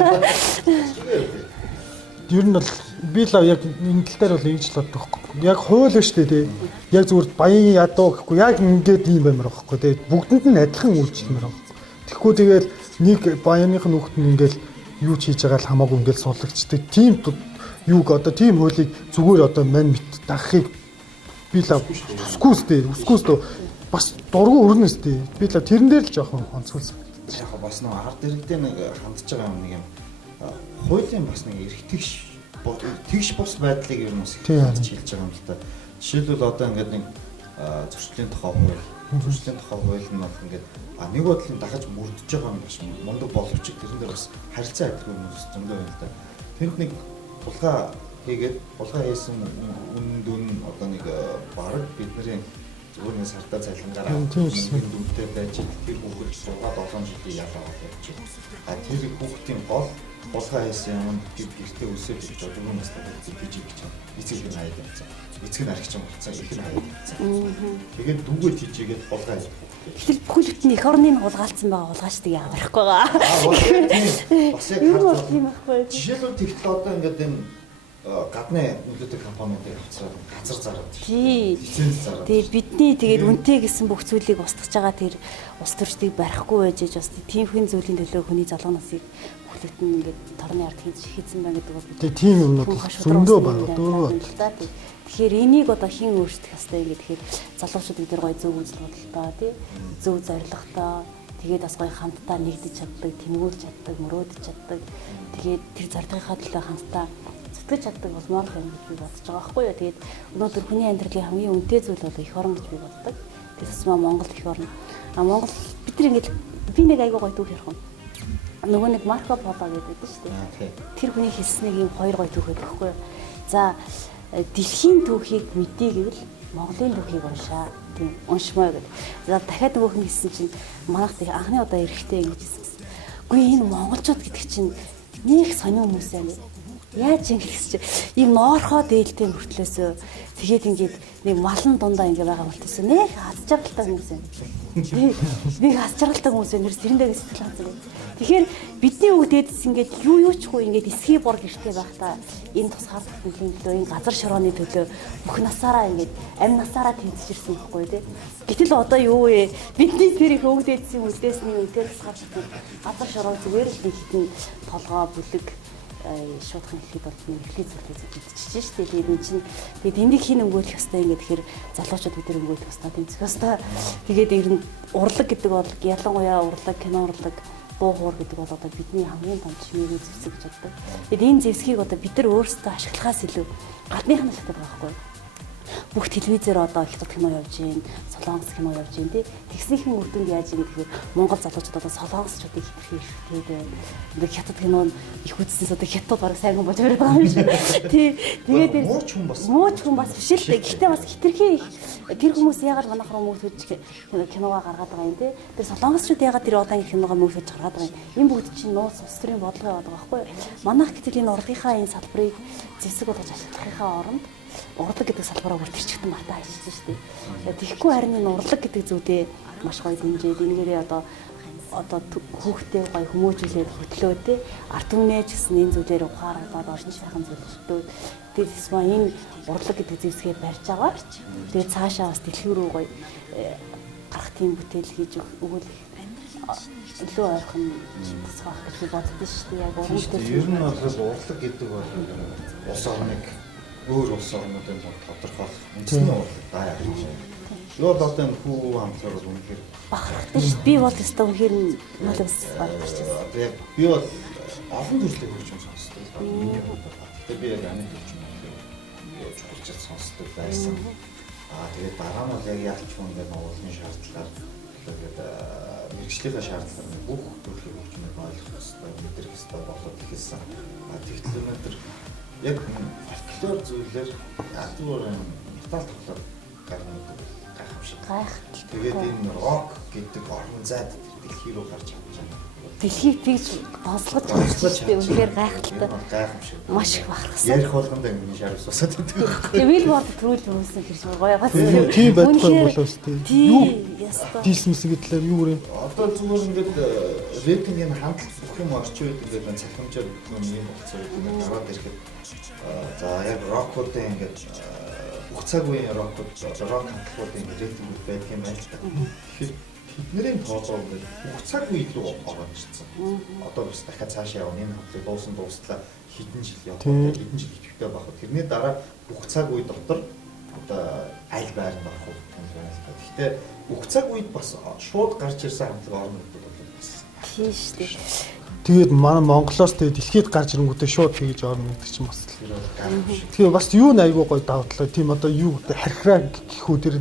Ер нь бол би л яг энэ тал дээр бол ингэж л боддог байхгүй. Яг хууль шүү дээ тий. Яг зүгээр баян ядуу гэхгүй яг ингээд юм баймаар байхгүй тий. Бүгдэнд нь адилхан үйлчлэмээр байна. Тэгэхгүй тэгээд нэг баяных нь хүүхэд нь ингээд юу ч хийж байгаа л хамаагүй ингээд суулгачдаг. Тийм юуг одоо тийм хуулийг зүгээр одоо мань мэд дагахыг би л үскүүс дээ. Бас дургу өрнөс дээ. Би л тэрэн дээр л жоохон онцгойсон. Яг бас нэг ард иргэдээ нэг хандж байгаа юм нэг юм хуулийн бас нэг эрх тэгш бус байдлыг ер нь бас хэлж байгаа юм л та. Жишээлбэл одоо ингээд нэг зөрчлийн тухай хууль нь бол ингээд нэг бодлын дахиж мөрдөж байгаа юм биш мундаг боловч тэрэн дээр бас харилцаа адилгүй юм зөндөө байна л да. Тэнд нэг булгаа хийгээд булгаа хийсэн үнэн дүн одоо нэг бараг бидний зүгээр нэг сартаа цалингаараа дүнтэй байж тэр хүүхэд 6-7 жилийн ялгаа болж байна. Тэр хүүхдийн гол булгаа хийсэн юм гэртээ үсээд гэж одоо нас татдаг гэж байна. Эцэг нь хаяад байна. Эцэг нь архич юм болцсон их нь хаяад байна. Тэгээд дүүгээ тийжээгээд булгаа хийх. Гэтэл бүхэлд нь эх орны хулгаалцсан байгаа хулгаач тийг авахгүй байгаа. Бас яг харж жишээлбэл тэгтэл одоо ингээд энэ гадны нөлөөтэй компаниудыг авцраад газар зараад лиценз зараад. Тэгээ бидний тэгээд үнэтэй гэсэн бүх зүйлийг устгаж байгаа тэр ус төрчдийг барихгүй байж бас тийм хэн зүйлийн төлөө хүний залуу насыг бүхлэгт нь ингээд торны ард хийсэн байна гэдэг бол тийм юмнууд зөндөө байна дөө. Тэгэхээр энийг одоо хэн өөрчлөх ёстой юм гэхээр залуучууд бид нар гоё зөв үзэл бодолтой тий зөв зорилготой тэгээд бас гоё хамтдаа нэгдэж чаддаг, тэмүүлж чаддаг, мөрөөдөж чаддаг. Тэгээд тэр зорилгынхаа төлөө хамтдаа зүтгэж чаддаг болмоор байна гэж би бодож байгаа байхгүй юу. Тэгээд өнөөдөр хүний амьдралын хамгийн үнэтэй зүйл бол эх орон гэж би боддог. Тэгээд тусмаа Монгол эх орон. Монгол бид нар ингээд би нэг айгуу гоё түүх ярих юм. Нөгөө нэг Марко Поло гэдэг шүү дээ. Тэр хүний хэлснийг юм хоёр гоё түүх байдаг байхгүй юу. За дэлхийн түүхийг мэдээ гэвэл Монголын түүхийг уншаа. Тийм уншмаа гэдэг. За дахиад нөгөөх нь хэлсэн чинь манайх тийм анхны удаа эрэхтэй ингэж хэлсэн. Үгүй энэ монголчууд гэдэг чинь нэг сонио хүмүүс юм. Яаж ингэж ийм ноорхоо дээлтэй мөртлөөсөө тэгээд ингээд нэг малын дундаа ингээ байгаа мөртлөөсөө нэг аз жаргалтай хүмүүс юм. Нэг аз жаргалтай хүмүүс юм. Тэрэндээ сэтгэл ханцаг. Тэгэхээр бидний үг дээдс ингээд юу чгүй ингээд эсхий бор гэртэй байхдаа энэ тусгаар бүлийн төлөө энэ газар шорооны төлөө бүх насаараа ингээд амь насаараа тэнцэж ирсэн байхгүй тий. Гэтэл одоо юу вэ? Бидний тэр их үг дээдсийн үдээс нэг үнээр тусгаар газар шороо зүгээр л нэг хитэн толгоо бүлэг шуудхан ихэд бол нэлээд зүйлээ мэдчихэж штэ. Тэгээд энэ чинь тэгээд энийг хин өнгөөлөх ёстой юм гэхээр залуучууд бид нар өнгөөлөх ёстой, тэмцэх ёстой. Тэгээд ер нь урлаг гэдэг бол ялангуяа урлаг, кино урлаг, дуу хуур гэдэг бол одоо бидний хамгийн том чимээгүй зэвсэг гэж боддог. Тэгээд энэ зэвсгийг одоо бид нар өөрсдөө ашиглахаас илүү гадныхан ашиглах байгаа байхгүй. Бүх телевизээр одоо их кино явж гин, солонгос кино явж гин тий. Тэгснийхэн үр дүнд яаж юм гэхээр Монгол залуучууд одоо солонгосчуудыг хэтэрхий тэгээд нэг хятад кино их үзснээс одоо хятад бараг сайхан болж байгаа юм шиг. Тий. Тэгээд мууч хүн бас биш л дээ. Гэхдээ бас хэтэрхий тэр хүмүүс яагаад манайх руу мөнгө төлж киногоо гаргаад байгаа юм тий. Тэр солонгосчууд яагаад тэр удаан киногоо мөнгө төлж гаргаад байгаа юм. Энэ бүгд чинь нууц улс төрийн бодлого яваад байгаа байхгүй юу? Манайх гэтэл энэ урлагийнхаа энэ салбарыг зэвсэг болгож ашиглахынхаа оронд урлаг гэдэг салбараа бүр тэрчгтэн мартаа ажиллаж шүү дээ. Тэгэхгүй харин энэ урлаг гэдэг зүйлээ маш гоё дэмжиж энэгээрээ одоо хүүхдээ гоё хүмүүжүүлээд хөтлөө те ард түмнээ ч гэсэн энэ зүйлээр ухаараад орчин сайхан зүйлсдүүд тэгээс маа энэ урлаг гэдэг зэвсгээ барьж аваад тэгээд цаашаа бас дэлхий рүү гоё гарах тийм бүтээл хийж өгвөл илүү ойрхон тусгах гэж боддоо шүү дээ. Яг уран бүтээл ер нь бол урлаг гэдэг бол улс орныг өөр улс орнуудын тодорхойлох үндэсний урлаг даа яаж байна. Юу бол одоо энэ хүү хамтлаар бол үнэхээр бахархдаг шүү. Би бол өстө үнэхээр нулимс болчихсон. яг би бол олон төрлийн хөгжим сонсдог. Гэхдээ би яг анх хөгжим чухалчд сонсдог байсан. Тэгээд дараа нь бол яг ялч хүн ингээд уулын шаардлагаар тэгээд мэрэгжлийн шаардлагаар бүх төрлийн хөгжмийг ойлгох хэрэгтэй, мэдрэх хэрэгтэй болоод ихэлсэн. Тэгтэл өнөөдөр яг фольклор зүйлээр ядуур метал тоглоод гарна гайхамшиг. Тэгээд энэ рок гэдэг орон зайд дэлхий рүү гарч чадж байна. Дэлхийг тэгж бослогож чадчихсан. Үнэхээр гайхалтай. Гайхамшиг. Маш их бахархсан. Ярих болгонд ингэ шаарс усаад байдаг. Тэгвэл бод төрүүл хүмүүсийн хэрэг гоё гас. Тийм байхгүй болоос тийм. Юу ястаа. дийлсмэс гэдлээ юу юм. Одоо зүгээр ингээд рейтингийн хандлт бүх юм орчин үед ингээд цахимжаар юм болцоо гэдэг гараад ирэхэд за яг рокуудын ингээд бүх цаг үеийн рокууд рок хандлагуудын рейтингүүд байдаг юм байна л та. Тэгэхээр тэднэрийн тоолоо ингээд бүх цаг үед рүү ороод ирсэн. Одоо бас дахиад цаашаа явна энэ хамтлаг дуустлаа хэдэн жил явах хэдэн жил ихэвтэй байх. Тэрний дараа бүх цаг үе дотор одоо аль байранд орох юм байна л та. Гэхдээ бүх цаг үед бас шууд гарч ирсэн хамтлаг орнууд бол бас Тийм шүү дээ. Тэгээд манай Монголоос тэгээд дэлхийд гарч ирэнгүүтээ шууд тэгж орно гэдэг чинь бас. Тэгээ бас юу айгүй гоё давтлаа. Тийм одоо юу гэдэг хархраа гэхүү тэр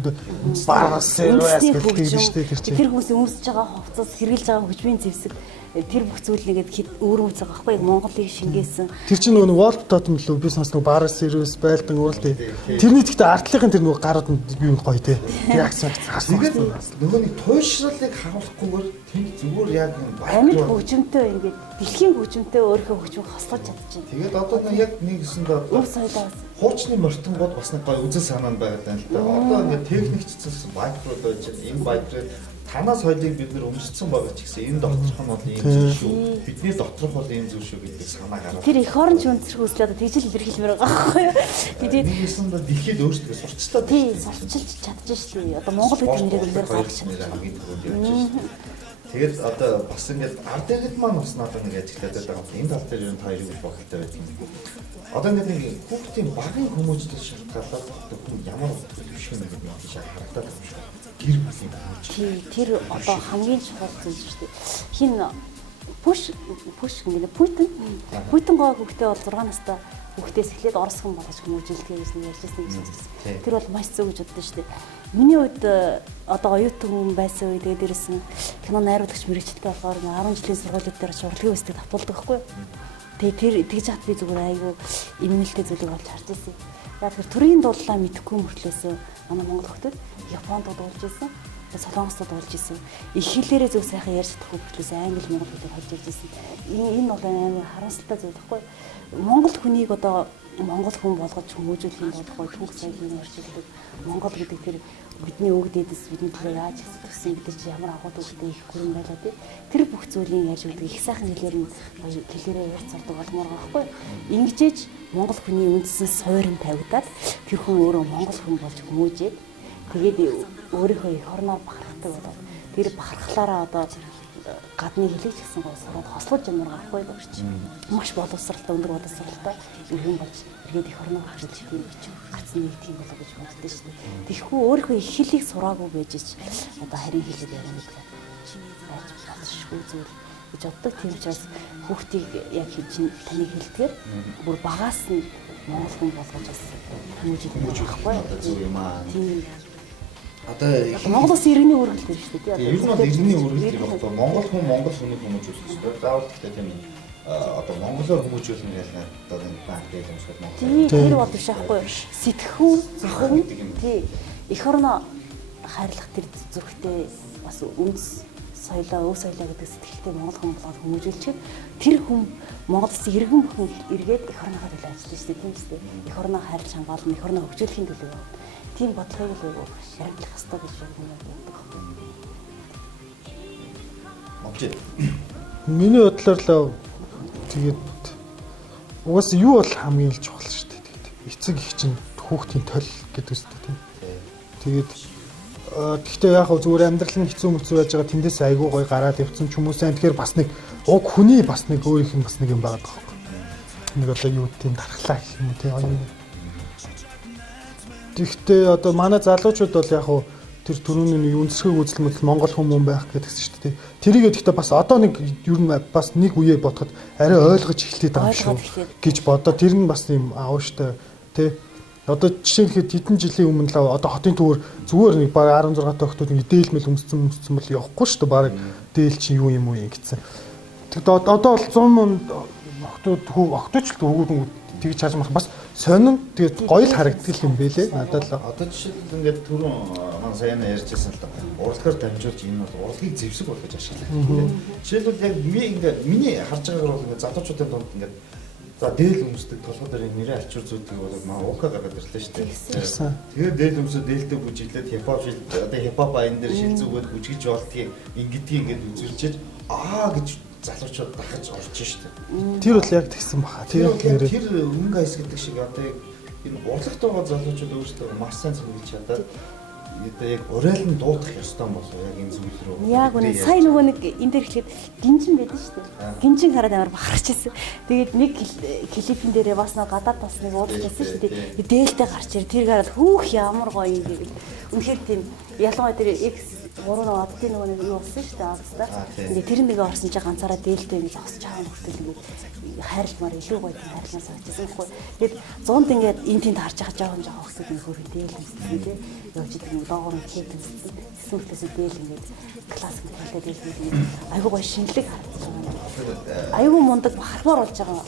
бараас сервис гэдэг тийм шүү дээ тэр чинь. Тэр хүмүүс өмсөж байгаа хувцас хэрглэж байгаа хөгжмийн зэвсэг тэр бүх зүйл нэгэд өөр үзэг байхгүй Монголыг шингээсэн. Тэр чинь нөгөө Walt Totem лөө би сонс нөгөө бараас сервис байлдан урал тий. Тэрний гэхдээ артлынхын тэр нөгөө гарууд нь юу гоё тий. Реакц харсан. нөгөө нэг туйшралыг харуулахгүйгээр тэнд зүгээр яг амьд хөгжмөнтэй ингээд дэлхийн хөгжмөнтэй өөрийнхөө хөгжмөг хослож чадчихна. Тэгээд одоо яг нэгсэнд одоо хуучны мортонгууд бас нэг гоё үзэл санаа байгаад байна л да. Одоо ингээд техникчсэн байкрууд байж энэ байкрыг танаа соёлыг бид нэр өмссөн байгаа ч гэсэн энэ доторх нь бол ийм зүйл шүү. Бидний доторх бол ийм зүйл шүү гэдэг санаа гараад. Тэр эх орон ч өнцөрх үслээ одоо тэгжил илэрхийлмээр байгаа байхгүй юу? Тэгээд нэгсэнд дэлхийд өөрсдөө сурчтаа тий сурчилж чадчих шүү дээ. Одоо Монгол гэдэг нэрийг өндөр гаргаж чадчих. Тэгээд одоо бас ингээд ард иргэд маань бас надад нэг ажиглаад байгаа. Энэ тал дээр юу та юу бодолтой байдаг юм. Одоо ингээд нэг хүүхдийн багын хүмүүжлэл шалтгаалаад одоо ямар төлөвшгөн гэдэг юм шиг харагдаад байна шүү. Гэр бүлийн хүмүүж. Тэр одоо хамгийн чухал зүйл шүү дээ. Хин Путин гоо хүүхдээ бол 6 настай хүүхдээс эхлээд оросхон болгож хүмүүжүүлдэг гэж ярьжсэн юм шиг. Тэр бол маш зөв гэж боддоо шүү дээ. Миний хувьд одоо оюутан хүн байсан үе тэгээд дээрээс нь кино найруулагч мэрэгчлээ болохоор 10 жилийн сургуулиуд дээр урлагийн үстэд авуулдаг байхгүй. Тэгээд тэр тэгж хат би зүгээр айгүй эмнэлтэй зүйлийг олж харж ирсэн. Яг тэр төрийн дуулаа мэдэхгүй мөртлөөс манай монгол хүмүүс Японд дуулж ирсэн. Солонгост дуулж ирсэн. Их хэлээрээ зөв сайхан ярьж чадахгүй мөртлөөс англи монгол хэлээр хожиж ирсэн. Энэ бол амар харамсалтай зүйл байхгүй. Монгол хүнийг одоо монгол хүн болгож хүмүүжүүлэх юм бол түүх соёлын орчуулдаг. Монгол гэдэг тэр бидний өвөг дээдэс бидний төлөө яаж хэсэгсэн гэдэг чи ямар агуу төвхтэй их гүрэн байлаа тий. Тэр бүх зүйлийг ярьж үлдэх их сайхан хэлээр нь хэлээрээ ярьж сурдаг болмоор байхгүй. Ингэжээж монгол хүний үндсэн суурин тавигдаад тэр хүн өөрөө монгол хүн болж хүмүүжээд тэгээд өөрийнхөө эх орноор бахархдаг болоод тэр бахархлаараа одоо гадны хэлийг ч гэсэн сураад хослож ямар гарахгүй багч. Маш боловсралтай өндөр боловсралтай юм болж иргэд их орноо гарч тийм гацны нэг тийм болоо гэж боддоо шүү дээ. Тэгэхгүй өөрийнхөө их хэлийг сураагүй байж ч одоо харин хэлээр ярих нэг болшгүй зүйл гэж боддог. Тийм учраас хүүхдийг яг таны хэлдгээр бүр багаас нь монгол хүн болгож бас хүмүүжүүлэх байхгүй зөв юм аа. Тийм. Одоо Монголоос иргэний үргэлж дээр шүү дээ. Ер нь бол иргэний үргэлж юм байна. Монгол хүн монгол хүнийг хүмүүжүүлэх хэрэгтэй. Заавал гэхдээ тийм одоо монголоор хүмүүжүүлнэ гэж одоо энэ банк дээр юм шиг Монгол. Тэр бол биш аахгүй. Сэтгхүүн зөвхөн тий. Эх орноо хайрлах тэр зүрхтэй бас үндэс соёлоо, өв соёлоо гэдэг сэтгэлтэй монгол хүн болоод хүмүүжүүлчихэд тэр хүн Монголд иргэн бүхэн эргээд эх орныхоо төлөө ажиллаж шүү дээ, тийм үстэй. Эх орноо хайрлах хамгаална, эх орноо хөгжүүлэхийн төлөө. Тийм бодлогыг л яригдах хэрэгтэй гэж боддог байхгүй. Мовчээ. Миний бодлоор л тэгээд угаас юу бол хамгийн л чухал шүү дээ. Тэгээд эцэг их чинь хүүхдийн тол гэдэг үстэй тийм. Тэгээд гэхдээ яг зүгээр амьдрал нь хэцүү мэцүү байж байгаа тэндээс айгүй гой гараад явцсан ч хүмүүс այն тэгэхээр бас нэг уг хүний бас нэг өөр их бас нэг юм байгаа байхгүй. Нэг одоо юу тийм дархлаа гэх юм уу тийм. Гэхдээ одоо манай залуучууд бол яг тэр түрүүний нэг үндэсгэг үзэл мэдл Монгол хүмүүс байх гэдэгсэн шүү дээ. Тэрийг гэхдээ бас одоо нэг ер нь бас нэг үеэ бодоход арай ойлгож эхлэхэд байгаа юм шүү гэж бодоо. Тэр нь бас юм аавштай тий. Одоо жишээлхэд хэдэн жилийн өмнө л одоо хотын төвөр зүгээр нэг баг 16 та охтууд нэг дээлмэл өмссөн бол явахгүй шүү дээ. Баг дээл чи юу юм уу гэсэн. Тэгэхдээ одоо бол 100 мөн охтууд ч хөвгүүд тэгж чааж мах бас сонин тэгээд гоё л харагддаг юм бэлээ. Надад л одоо жишээлбэл ингээд түрүүн маань сайн ярьжсэн л да. Урлагаар дамжуулж энэ бол урлагийг зэвсэг болгож ашиглах. Жишээлбэл яг миний харж байгаагаар бол ингээд залуучуудын дунд ингээд за дээл өмсдөг толгой дээр нэрээ ачуур зүйдэг бол маа уука гараад ирлээ шүү дээ. Тэгээд дээл өмсөд дээлтэй бүжиглээд хипхоп шил одоо хипхоп аян дээр шил зүгээд бүжгэж болдгийг ингэдгийг ингээд үзэрчээж гэж залуучууд дахиж орж шүү дээ. Тэр бол яг тэгсэн баха. Тэр өнгө айс гэдэг шиг одоо яг энэ урлагт байгаа залуучууд өөрсдөө маш сайн зөвлөж чадаад одоо яг урайлан дуудах ёстой юм болов яг энэ зүйл рүү. Яг үнэ сайн нөгөө нэг энэ дээр хэлэхэд гинжин байдаг шүү дээ. Гинжин хараад амар бахарч ирсэн. Тэгээд нэг клипэн дээрээ бас нэг гадаад бас нэг уудчихсан шүү дээ. Дээлтэй гарч ир тэр гараад хүүх ямар гоё юм гээд. Үнэхээр тийм ялангуяа тэр X3 оддын нөгөө нэг юу болсон шүү дээ австаа. Ингээ тэр нэгэ орсон чи ганцаараа дээлтэй ингээ зогсож байгаа нөхдөд ингээ хайрлмаар илүү гоё хайрлмаар санагдсан байхгүй. Тэгээд 100-д ингээ энэ тэнд харж байгаа жоохон хөлтөд ингээ хөрөг дээлтэй тийм явж идэг нэг доогоор хийдэг сүлтээс дээл ингээ классик хэлтэй дээлтэй айгуу гоё шинэлэг харагдсан байна. Айгуу мундаг бахармаар болж байгаа.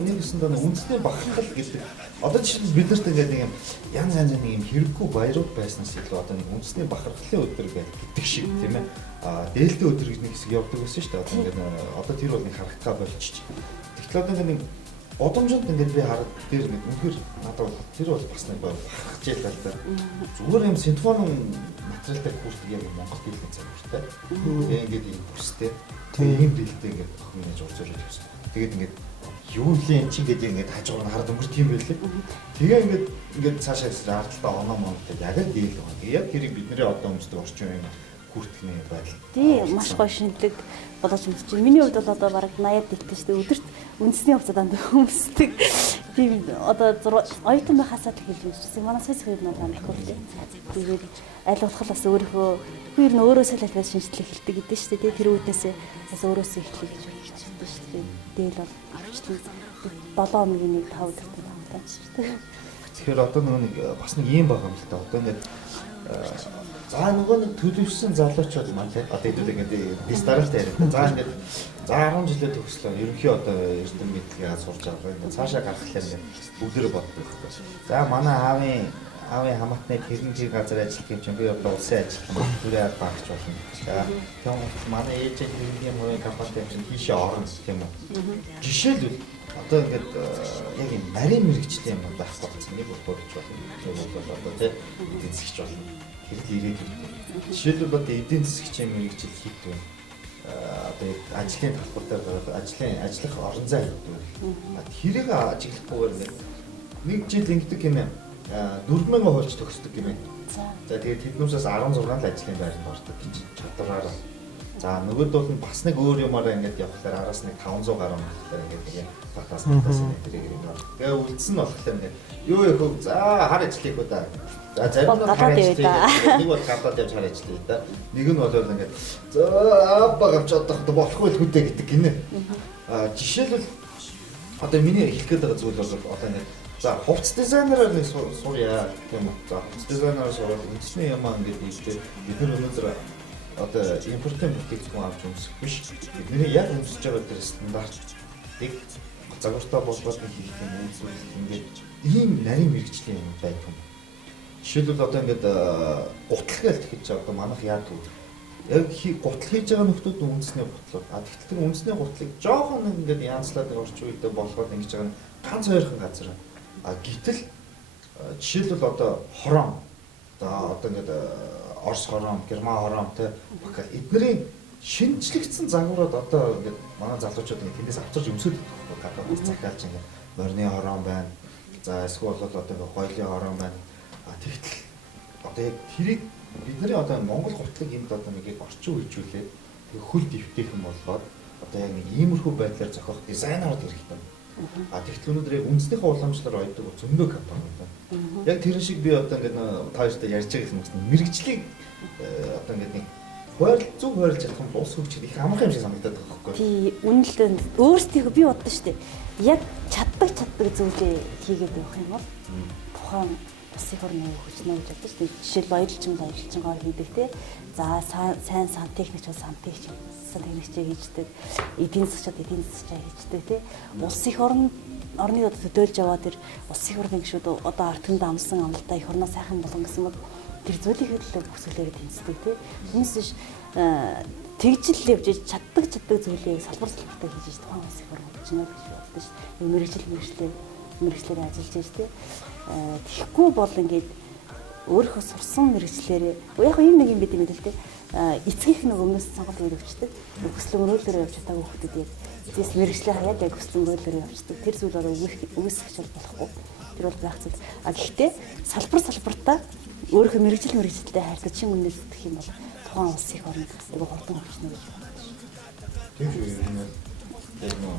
Нэгсэн даа үндэсний бахархал гэдэг. Одоо жишээ бид нарт ингээ нэг янз нэг юм хэрэггүй баярууд байснаас илүү одоо нэг үндэсний бахархлын өдөр гэдэг шиг тийм ээ. Дээлтэй өдөр гэж нэг хэсэг явдаг байсан шүү дээ. Одоо ингээ одоо тэр бол нэг харагдгаа болчих. Тэгэхээр одоо нэг удамжинд ингээд би хараад дээр нэг үнэхээр надад тэр бол бас нэг бахархаж ялаа л да. Зүгээр юм симфони материалтай хүрдэг юм Монгол хэлний цагаартай. Тэгээ ингээд юм бүстэй. Тэгээ юм дэлтэй ингээд охин яаж уурж ирсэн. Тэгээд ингээд юу лээ чи гэдэг ингээд хажуугаар нь хараад өнгөрт юм байлээ. Тэгээ ингээд цаашаа гэсэн ардталтаа оноо монтой яг л дийл байгаа. Яг тэрийг бидний одоо өмсдөг орчин үеийн хүртгэний байдал. Тийм маш гоё шинэлэг болооч юм чинь. Миний хувьд бол одоо бараг 80-аад дээлтэй шүү дээ. Өдөрт үндэсний хувцас дандаа өмсдөг. Тийм одоо оюутан байхасаа л хэлж үзсэн. Манай сая хоёр надад амархгүй лээ. Тэгээд аль болох бас өөрийнхөө хоёр нь өөрөөсөө л дахиад шинжлэх хэлдэг гэдэг шүү дээ. Тэр үүднээсээ бас өөрөөсөө эхлэе гэж бодчихсон шүү дээ. Дээл бол авчдаг 7 хоногийн нэг 5 өдөртэй хамтаа шүү дээ. Тэгэхээр одоо нэг бас нэг юм байгаа юм л та. Одоо ингээд за нөгөө нэг төлөвшсөн залуучууд маань тий одоо хэдүүд ингээд дистаралтай яриад. За ингээд за 10 жилээ төгслөө. Ерөнхий одоо эрдэм мэдлэгээ сурч байгаа. Ингээд цаашаа гаргахлаа ингээд бүгдээрээ боддог байхгүй. За манай аавын хамаатны хэрнээ тэр газар ажиллах юм чинь би одоо улсын ажиллах төрөө багч болно. Тэгэхээр манай ээж хэрнээ мөрийн компанид чинь хийшээ орно гэх юм уу. Жишээлбэл одоо ингээд яг юм нарийн мэрэгчтэй юм байхгүй болсон. Нэг бодож байна. Одоо тий эдийн засгч болно. Хэрэг ирээдүйд. Жишээлбэл одоо эдийн засгчийн мэрэгжил хийдэг. Одоо ажлын талбар дээр ажиллах орон зай хийдэг. Тэрийг ажиглахгүйгээр нэг жил ингэдэг юм 4000 хуульч төгсдөг юм. За тэгээд тэднүүсээс 16 л ажлын байранд ордог гэж чадвараар. За нөгөөд бол бас нэг өөр юмараа ингээд явхлаар араас нэг 500 гаруй болохоор ингээд батаас тэрийг юм. Тэгээ үлдсэн нь болохоор ингээд юу яах вэ? За хар ажиллах уу да. За зарим нь хар ажиллах. Нэг бол гадаад явж хар ажиллах да. Нэг нь бол ингээд за баг авч одох болохгүй л хүдэ гэдэг гинэ. Жишээлбэл одоо миний хэлэх гээд байгаа зүйл бол одоо ингээд за хувцас дизайнераар нэг сурья гэх юм уу. За хувцас дизайнераар сураад үндэсний юм аа ингээд хэлдэг. Бид нар өнөөдөр одоо импортын бүтээгдэхүүн авч өмсөх биш. Бидний яг өмсөж байгаа тэр стандартыг загвартай болгоод хийх юм үзүүл ингээд ийм нарийн мэрэгчлийн юм байх юм. Жишээлбэл одоо ингээд гуталгаа л тэгэж одоо манайх яа гэв яг гутал хийж байгаа нөхдүүд нь үндэсний гутлууд. Тэгтэл тэр үндэсний гутлыг жоохон ингээд янзлаад орчин үедээ болгоод ингэж байгаа нь ганц хоёрхан газар. Гэтэл жишээлбэл одоо хорон одоо ингээд Орос хорон, Герман хорон тэ эднэрийн шинжлэгдсэн загварууд одоо ингээд манай залуучууд ингээд тэндээс авчирч өмсөд гадаа хурц захиалж ингээд морины хорон байна. За эсвэл одоо ингээд гойлын хорон байна. Тэгтэл одоо яг тэрийг бидний одоо Монгол гутлыг энд одоо нэг яг орчин үеижүүлээд тэг хөл дэвтэйхэн болгоод одоо яг нэг иймэрхүү байдлаар зохиох дизайнерууд хэрэгтэй. Тэгтэл өнөөдөр яг үндэснийхээ уламжлалаар ойдог зөндөө компаниуд байна. Яг тэр шиг би одоо ингээд тааштай ярьж байгаа юм чинь мэрэгжлийг одоо ингээд нэг зөв хуваарлж чадах юм бус хөгжил их амархан юм шиг санагдаад байгаа байхгүй. Тий, үнэлэн өөрсдийнхөө би боддоо шүү дээ. Яг чаддаг зүйлээ хийгээд явах юм бол тухайн улсын орны хөгжнөө гэж боддоо шүү дээ. Жишээл аялалчгаа хийдэг те. За сайн сантехникч бол сантехникч хийждэг. Эдийн засгчид хийждэг те. Улсын орны одоо төдөөлж яваад тэр улсын орны гişүүд одоо ард түмэнд амлсан амлалтаа их орноо сайхан болгон гэсэн бол тэр зүйлийн хөдөлгөөн бүсгэлээр тэнцдэг тий. Хүмүүс биш тэгжил явж чаддаг зүйлийг салбартаа хийж тухайн улсын орн хөгжнөө гэж боддог шүү. Мэргэжлээр ажиллаж байж тий. Тэгэхгүй бол ингээд өөрийнхөө сурсан мэргэжлээрээ яг юм нэг юм бид юм л тий. Эцгийнх нь өмнөөс сонголт өгч өгчдөг. Өсөл өрөөлөөр явж чадаагүй хүмүүс яг эцэс мэргэжлээ хаяад яг өсөл өрөөлөөр явждаг. Тэр зүйл бол үгүйсгэж болохгүй. Тэр бол байх зүйл. Гэхдээ салбартаа өөрийнхөө мэргэжилтэй хайртай чин үнээр зүтгэх юм бол тухайн улс их орнд нэг хурдан хөгжнө гэж бодож байна. Тийм шүү юм. Яг нөө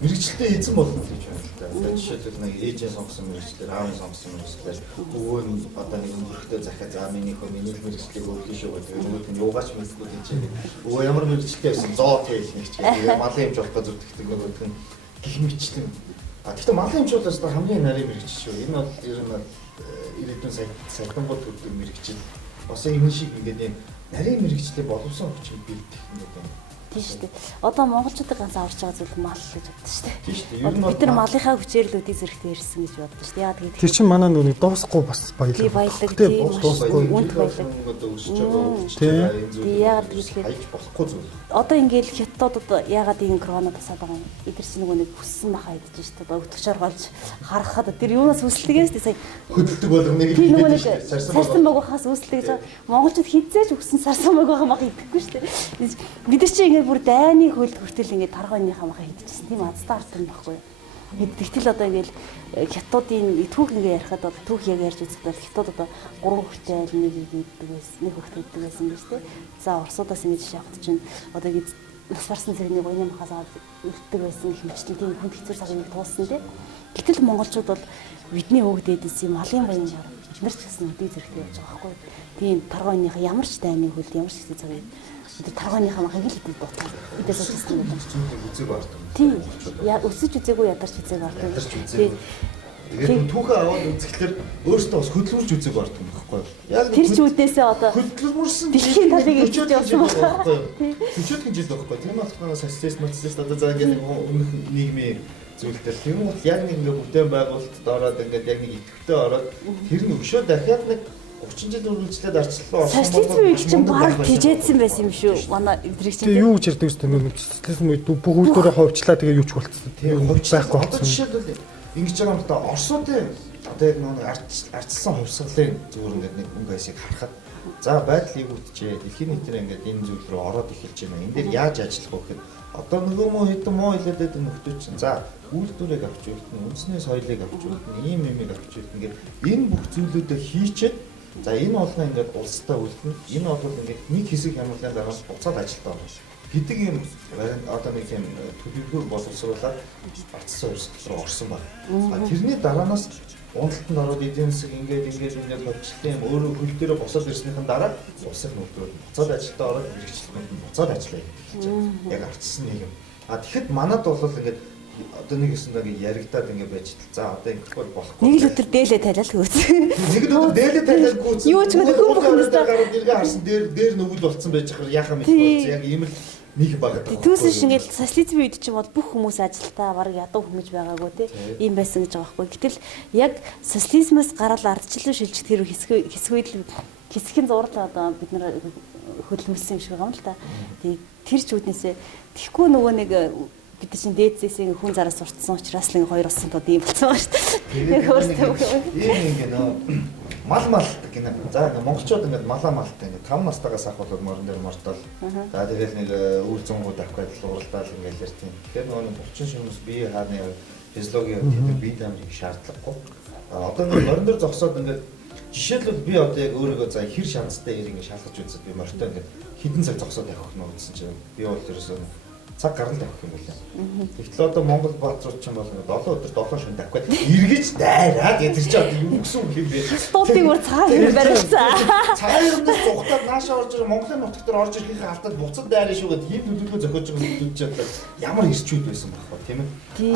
мэргэжилтэй эзэн болно гэж байна л да. Жишээлбэл нэг ээжээ сонгосон мэргэжлэр, аавын сонгосон мэргэжлэр өвөө нь одоо нэг өрхтөө захиа за миний мэргэжлийг өглөө шүү гэдэг. Нөгөөд нь юугаач мэдгүй гэж яг өвөө ямар мэргэжлтэй байсан зоо тэйл нэг ч яг малын юмч болохоо зүтгэдэг нөгөөд нь гих мэтчлэн. Гэхдээ малын юмч бол өстой хамгийн нарийн мэргэжил шүү. Энэ бол ер нь ирээдүйн сайтангууд төрдөг мэргэжил. Бас энэ шиг ингээд нарийн мэргэжлээ боловсон хүчин бэлдэх юм байна. Тийм шүү дээ. Одоо монголчуудыг ганц аварч байгаа зүйл мал гэж боддог шүү дээ. Тийм шүү дээ. Ер нь бид нар малынхаа хүчээр л үдий зэрэгтэй ирсэн гэж боддог шүү дээ. Яа тэгээд тэр чинь манай нүг дуусахгүй бас баялаг. Тийм баялаг тийм үнд баялаг. Одоо өсөж байгаа энэ зүйл. Яагаад гэвэл хайж болохгүй зүйл. Одоо ингээл хятадууд яагаад энэ корона тасаад байгаа юм. Эдгээр чинь нэг хүссэн баха идэж шүү дээ. Өгтөгчөр голж харахад тэр юунаас үсэлтгээс тий сая хөдөлдөг болгоныг сарсан багахаас үсэлтгэж монголчууд хизээж өгсөн сарсан багахаа мах идэхгүй шүү дээ. Бид нар чинь бүр дайны хөлд хүртэл ингээд таргойныхаа махаа хийдчихсэн тийм азтай арт юм баггүй. Тэгтэл одоо ингээд хятадын түүх ингээд ярихад одоо түүх яг ярьж үзэхдээ хятад одоо 3 хүртэл нэг хийдэг байсан, нэг хүртэл хийдэг байсан гэж тийм. За орсуудаас ингэж шахад чинь одоо ингээд нас барсан зэрний гоёны махаас аваад үлддэг байсан гэх мэт тийм хүнд хэцүү цагийг туулсан тийм. Гэтэл монголчууд бол бидний өвгдөөдөөс юм малын баян ямар бид нар ч гэсэн үдий зэрэгтэй явж байгаа байхгүй. Тийм таргойныхаа ямар ч дайны хөлд ямар ч хэцүү цагийг тэр таргойныхаа махыг л идэх дутаа. Идээс үзсэн юм. үзэг бартаа. Тийм. Яа өсөж үзээгүй ядарч үзээг бартаа. Тийм. Тэгээд түүхээ аваад үзэхлээр өөртөө бас хөдөлмөрч үзэг бартаа юм баггүй. Яг тэр ч үдээсээ одоо хөдөлмөрсөн дэлхийн талыг ичж явсан баггүй. Өчигдөр жил баггүй. Тэр математикаас социалист одоо за ингээд өмнөх нийгмийн зүйлдэр тийм үү яг нэг ингээ бүтээн байгуулалтад ороод ингээд яг нэг идэвхтэй ороод тэр нь өшөө дахиад нэг 30 жил үргэлжлээд арчлалаа орсон бол социализм үед чинь баг тижээдсэн байсан юм шүү. Манай эдрийг чинь юу гэж ярьдаг вэ? Социализм үед бүх үйлдвэрээ ховчлаа тэгээ юу ч болцсон. Тийм байхгүй. Одоо жишээлбэл ингэж байгаа юм да Оросуудын одоо яг нэг арчилсан хувьсгалын зүгээр ингээд нэг мөнгө айсыг харахад за байдлыг үүтчээ дэлхийн нийтээр ингээд энэ зүйл рүү ороод эхэлж байна. Энэ дээр яаж ажиллах вэ гэхэд одоо нөгөө муу хэдэн муу хэлээд нөхдөд чинь за үйлдвэрийг авч үлдэн, үндэсний соёлыг авч үлдэн, ийм юмыг авч үлдэн ингээд энэ бүх зүйлүүдээ хийчихэд за энэ болгоо ингээд улстай үлдэн, энэ бол ингээд нэг хэсэг хямралын дараас буцаад ажилтаа орно гэдэг юм одоо нэг юм төлөвлөгөө боловсруулаад батсан өрсөлдөд рүү орсон байна. Тэрний дараанаас уналтанд ороод эдийн засаг ингээд хөвчлээ юм өөрөө хөл дээрээ босоод ирснийхэн дараа улсын нөлөөлөлд буцаад ажилтаа ороод мэргэжлэнд буцаад ажиллая гэж яг арчсан нэг юм. Тэгэхэд манад бол ингээд одоо нэг өсөндөө ингээд яригадаад ингээд байж тал. За одоо ингээд болохгүй. нэг л өдөр дээлээ тайлал хөөц. Нэг л өдөр дээлээ тайлал хөөц. Юу ч гэдэг хүн бүхэндээ гараад иргээ харсан дээр нүгэл болцсон байж хахаар яхаа мэдгүй. Яг ийм л нэг баг. Түүсэн шиг ингээл социализмын үед чинь бол бүх хүмүүс ажилтаа бараг ядуу хүмүүж байгаагүй тий. Ийм байсан гэж байгаа байхгүй. Гэтэл яг социализмаас гараад ардчлал шилжих тэр хэсгийн зурлал одоо бид нар хөдөлмөрсөн юм шиг байгаа юм л та. Тэгээд тэр ч үднээсээ тэгэхгүй нөгөө нэг бид чинь дээдсээс хүн зараа сурцсан учраас л хоёр усан тод ийм болсон байгаа шүү дээ. Яг өөртөө ийм ингээ нөө мал гинэ. За ингээ монголчууд ингээ малаа малтай ингээ 5 настайгаас ахвал морин дээр мортол. За тэгэл нэг үр зөнгүүд авах гэдэл уралдаал ингээ ярьтیں۔ Тэгэхээр нөгөө булчин шимс бие хааны физиологийн хэвээр бие дамжих шаардлагагүй. Одоо ингээ морин дээр зогсоод ингээ жишээлбэл би одоо яг өөрийгөө за хэр шанстай ирийг ингээ шалгаж үзээд би морьтой ингээ хідэн цаг зогсоод явах нь гэсэн чинь би бол ерөөсөө цаг гарал тавих юм байна. Тэгтэл одоо Монгол баатрууд ч юм бол 7 өдөр 7 шөнө давхад эргэж дайраад тэр чинь одоо юу гэсэн үг юм бэ? стуудыг өөр цагаан хэрэг барьсан. Цагаан хэрэгнээс цугтаад наашаа орж ирээ Монголын нутаг дээр орж ирэхийг алдаад буцаад дайраа шүүгээд ийм төлөвлөгөө зохиож байгаа хүмүүс ч одоо ямар ирчүүд байсан байх вэ тийм ээ?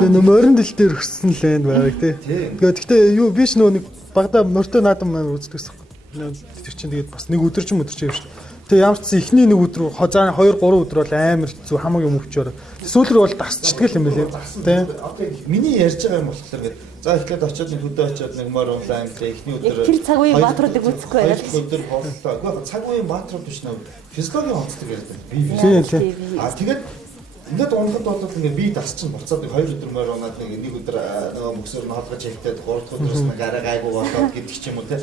Тэгээ морин дэл дээр өгсөн л энэ байг тий. Тэгээ гэхдээ юу биш нөгөө нэг багада морьтой наадам маань үздэгс. Тэр чинь тэгээд бас нэг өдөр ч юм шүү дээ. Тэгээ ямар ч ихний нэг өдөр хозаа 2 3 өдөр бол амар хэцүү хамаагүй юм өвчөөр. Сүүлрэг бол дасчдаг юм байлээ. Тэ. Одоо миний ярьж байгаа юм болохоор ингээд за эхлээд очиод нэг хөдөө очиод нэг морь унлаа ингээд ихний өдөр Тэр цаг үеийн баатруудыг үзэхгүй байгаад. Өдөр боллоо. Гэхдээ цаг үеийн баатрууд биш нөө физиологийн онцлог ярьдаг. Тийм. Тэгээд ингээд унахад бол ингээд би дас чинь буцаад 2 өдөр морь унаад нэг өдөр нөгөө мөксөр нь холгож хэлтээд 3 дахь өдрөөс нэг арай гайгүй болоод гэдэг ч юм уу те.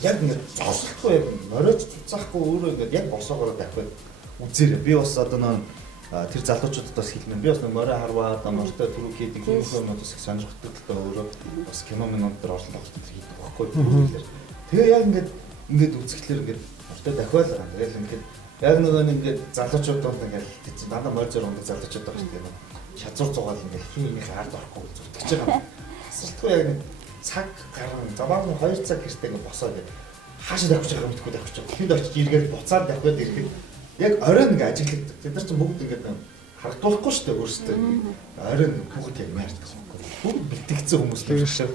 Яг ингээд зослохгүй яг мориоч цуцаахгүй өөрөө ингээд яг босоогоор давхад үзээрэй. Би бас одоо нөө тэр залуучуудад бас хэлмэн. Би бас нэг морио харваад морьтой түрүү хийдэг юм хүмүүс бас их сонирхдаг л доо өөрөө бас кино минут дээр орлоо хийдэг байхгүй. Тэгээ яг ингээд үзэхлээр ингээд морьтой дахиад тэгэл ингээд яг нөгөө нэг залуучууд донд ингээд тийм дандаа морь зөр ундаг залуучууд байгаа шүү дээ. Шазуур зугаал ингээд хийнийхээ ард орохгүй зүтгэж байгаа. Асуултгүй яг цаг гарan заваагүй 2 цаг гэртээ ингээд босоо гэдэг. Хаашаа давчих юм гэдэггүй давчих. Тэнд очиж эргээд буцаад давхад ирэхэд яг оройн ингээд ажигладаг. Тэд нар ч бүгд ингээд харагдуулахгүй шүү дээ өөрсдөө. Оройн бүгд яг маарч гэсэн үг. Бүгд бэлтгэцсэн хүмүүс л шүү.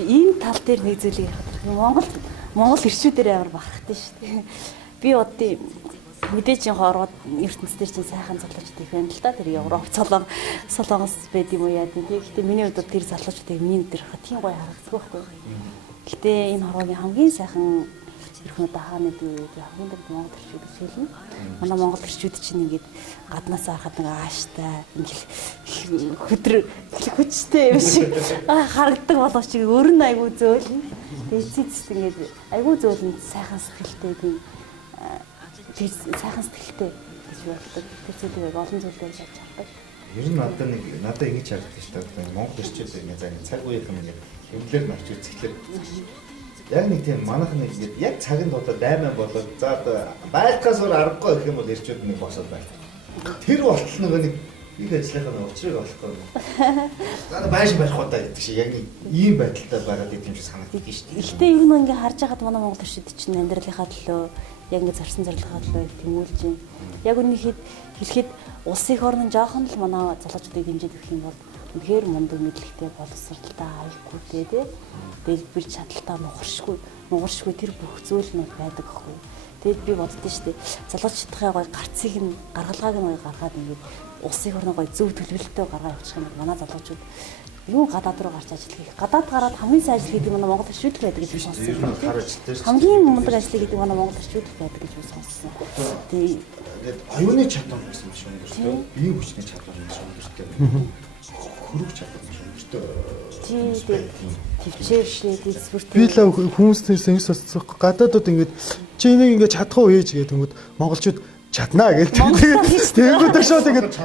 Ийм тал дээр нэг зүйлийг харах. Монгол ирчүүдээр амар бахархдаг шүү дээ. Би одоо мэдээж энэ хорвоод ертөнцийн чинь сайхан залуучууд их байна л да. Тэр Европ солонгос байд юм уу яа гэдэг. Гэхдээ миний хувьд тэр залуучуудыг миний өдөр хаа тийм гоё харагддаг байхгүй. Гэхдээ энэ хорвоогийн хамгийн сайхан ерхнүүд хааны дүү хамгийн дэд Монгол ирчүүд гэж хэлнэ. Манай Монгол ирчүүд чинь ингээд гаднаас харахад нэг ааштай ингээд хөдөр хүчтэй юм шиг харагддаг боловч өөр нь айгүй зөөл. Тэгээд ингээд айгүй зөөл сайхан сэтгэлтэй тийм сайхан сэтгэлтэй гэж боддог. Тэр зүйлийг олон зүйлээр хийж чаддаг. Ер нь надад ингэж харагдаж шүү дээ. Монгол ирчүүд ингээд цаг үеийнхэн ингээд хөвлөр нарч үзэхлээр яг нэг тийм манайх нэг яг цагт одоо дайман болоод за одоо байлгахаас өөр аргагүй гэх юм бол ирчүүд нэг босоод байна. Тэр болтол нөгөө нэг их ажлынхаа учрыг олохгүй. За байшин барих удаа гэдэг шиг яг нэг ийм байдалтай байгаад идэв юм шиг санагддаг шүү дээ. Гэхдээ ер нь ингээ харж байхад манай Монгол ирчүүд чинь амьдралынхаа төлөө яг ингээ зарсан зорилгоо төлөө тэмүүлж байна. Яг үнэхээр хэлэхэд улсын орн жоохон л манай залуучуудыг дэмжиж өгөх юм бол үнэхээр мундаг мэдлэгтэй боловсралтай айгүйтэй тий. Дэлбэр чадaltaа нугаршгүй тэр бүх зүйл нь байдаг ахгүй. Тэгэд би боддоо штэ залуучуудын гоё гарцыг нь гаргалгааг нь гоё гаргаад ингээд улсын орны гоё зөв төлөвлөлтөд гаргаа явуучих юм бол манай залуучууд юу гадаад руу гарч ажил хийх. Гадаад гараад хамгийн сайн ажил хийдэг манай Монгол ирчүүд байдаг гэж сонссон. Хамгийн мундаг ажил хийдэг манай Монгол ирчүүд байдаг гэж сонссон. Тэгээд оюуны чадвар гэсэн юм шиг өнгөртөө. Бие хүчний чадвар юм шиг өнгөртөө. Хөрөг чадвар юм шиг өнгөртөө. Төвчээртэй дэлбэртэй. Би л хүмүүсээс ингэж сонсох гадаадууд ингэж чи энийг ингэж чадах уу ээж гэдэг юм. Монголчууд чаднаа гэдэг. Тэнгүүд шууд ингэж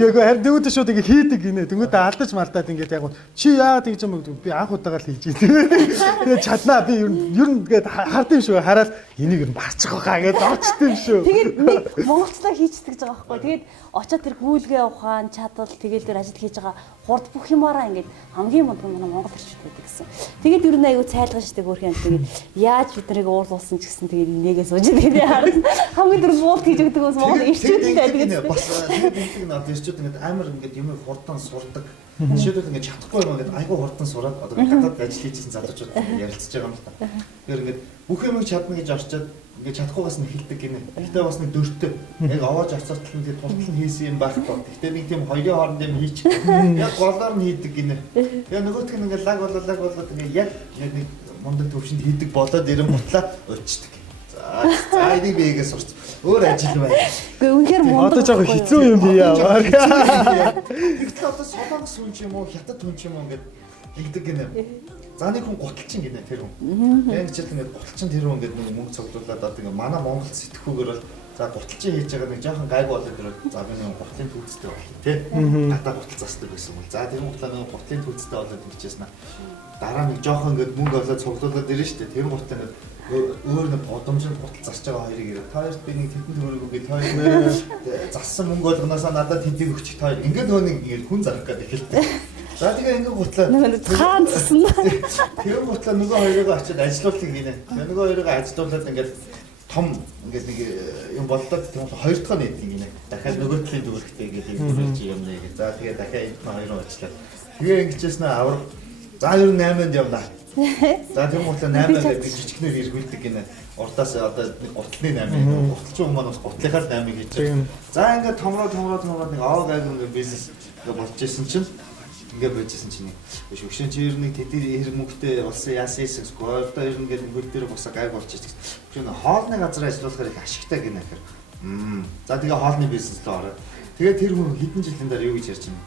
яг харин тэнгүүд шууд ингэ хийдэг гинэ. Тэнгүүд алдаж мaldаад ингэж яг чи яагаад ингэж юм бэ? Би анх удаага л хийж байгаа. Тэгээ чаднаа би ер нь гээд хард юм шүү. Хараад энийг ер нь барчих واخаа гэж очтой юм шүү. Тэгээд нэг монголчлаа хийчихдэг байгаа байхгүй. Тэгээд очоод тэр гүйлгээ ухаан чадвал тэгээл дээр ажил хийж байгаа хурд бүх юмараа ингээд хамгийн мундаг манай монгол ирчүүд байдаг гэсэн. Тэгээд ер нь аюу цайлган штэ хөөрхөн тэгээд яаж бид нарыг уурлуулсан ч гэсэн тэгээд инээгээ сууж тэгээд хараад хамгийн дөрөв муулт хийж өгдөг бас монгол ирчүүд байдаг. Бас тэгээд над ирчүүд ингээд амар ингээд юм хурдан сурдаг. Жишээлбэл ингээд чадахгүй юм ингээд айгүй хурдан сураад одоо гадаад ажил хийжсэн залуучууд ярилцж байгаа юм л та. Тэгэхээр ингээд бүх юмыг чадна гэж орчоод ингээд чадахгүйгаас нь хэлдэг гинэ. Гэхдээ бас нэг дөртөө яг овоож ацаартал нь тэгээд тултал нь хийсэн юм байхгүй. Гэхдээ нэг тийм хоёрын хооронд юм хийчих. Яг голоор нь хийдэг гинэ. Яг нөгөөх нь ингээд лаг болоод ингээд яг нэг мундаг төвшөнд хийдэг болоод ирэм бутлаа өчтдөг. За энийг биегээ сурч. Өөр ажил байна. Гэхдээ үнэхээр мундаг. Одоо жоохон хэцүү юм би яа. Гэхдээ одоо солонгос хүн ч юм уу, хятад хүн ч юм уу ингээд ингэдэг гинэ. За нэг хүн гуталчин гинэ тэр хүн. Яг ч тийм ингээд гуталчин тэр хүн ингээд нэг мөнгө цогцолуулаад одоо ингээд манай Монгол сэтгхүүгээр бол за гуталчин хийж байгаа нэг жоохон гайгүй болоод ирээд за би нэг гутлын түүцтэй боллоо тий. Гадаа гутал засдаг байсан бол. За тэр гутлаа нэг гутлын түүцтэй болоод ирчихсэн аа. Дараа нэг жоохон ингээд мөнгө олоод цуглуулад ирнэ шүү дээ. Тэр гутлаа ингээд өөр нэг годомжинд гутал засч байгаа хоёрыг ирээ. Та хоёрт би нэг тэдэнд төрөг үгүй та хоёр зассан мөнгө болгоноосаа надад тэдийг өгчих та хоёр. Ингээд нөгөө нэг ингээд хүн зарах гэдэг эхэлдэг. За тэгээ ингээд гутлаа. Нөгөө хаан цэсэн. Тэр гутлаа нөгөө хоёрыг очиод ажилуулдаг гинэ. Нөгөө хоёрыг ажилуулад ингээд том ингээд нэг юм боллоо тийм хоёр дахь нь нэт гинэ. Дахиад нөгөө талын дүүрхтэй гэдэг юм болж юм нэ. За тэгээ дахиад энэ хоёроо очлаа. Тэгээ ингэжсэн авар. За ер нь 8-нд явлаа. За тийм гутлаа 8 гэдэг жижигнэр эргүүлдэг гинэ. Урдаас одоо гутлын 8, гутлчин хүмүүс бас гутлынхаар 8 хийж байгаа. За ингээд томроо нэг аа гайг ингээд бизнес ингээд болж исэн чинь ингээд байжсэн чинь биш өгшин чи ер нь тэдний хэрэг мөнгөтэй болсон яасан эсвэл одоо ер нь ингээд хөл дээр босоо гайг болж исэн. Өгшин хоолны газар ажиллуулахаар их ашигтай гинэ гэхээр. За тэгээ хоолны бизнес рүү ороод тэгээ тэр хүн хэдэн жилийн дараа юу гэж ярьж байна.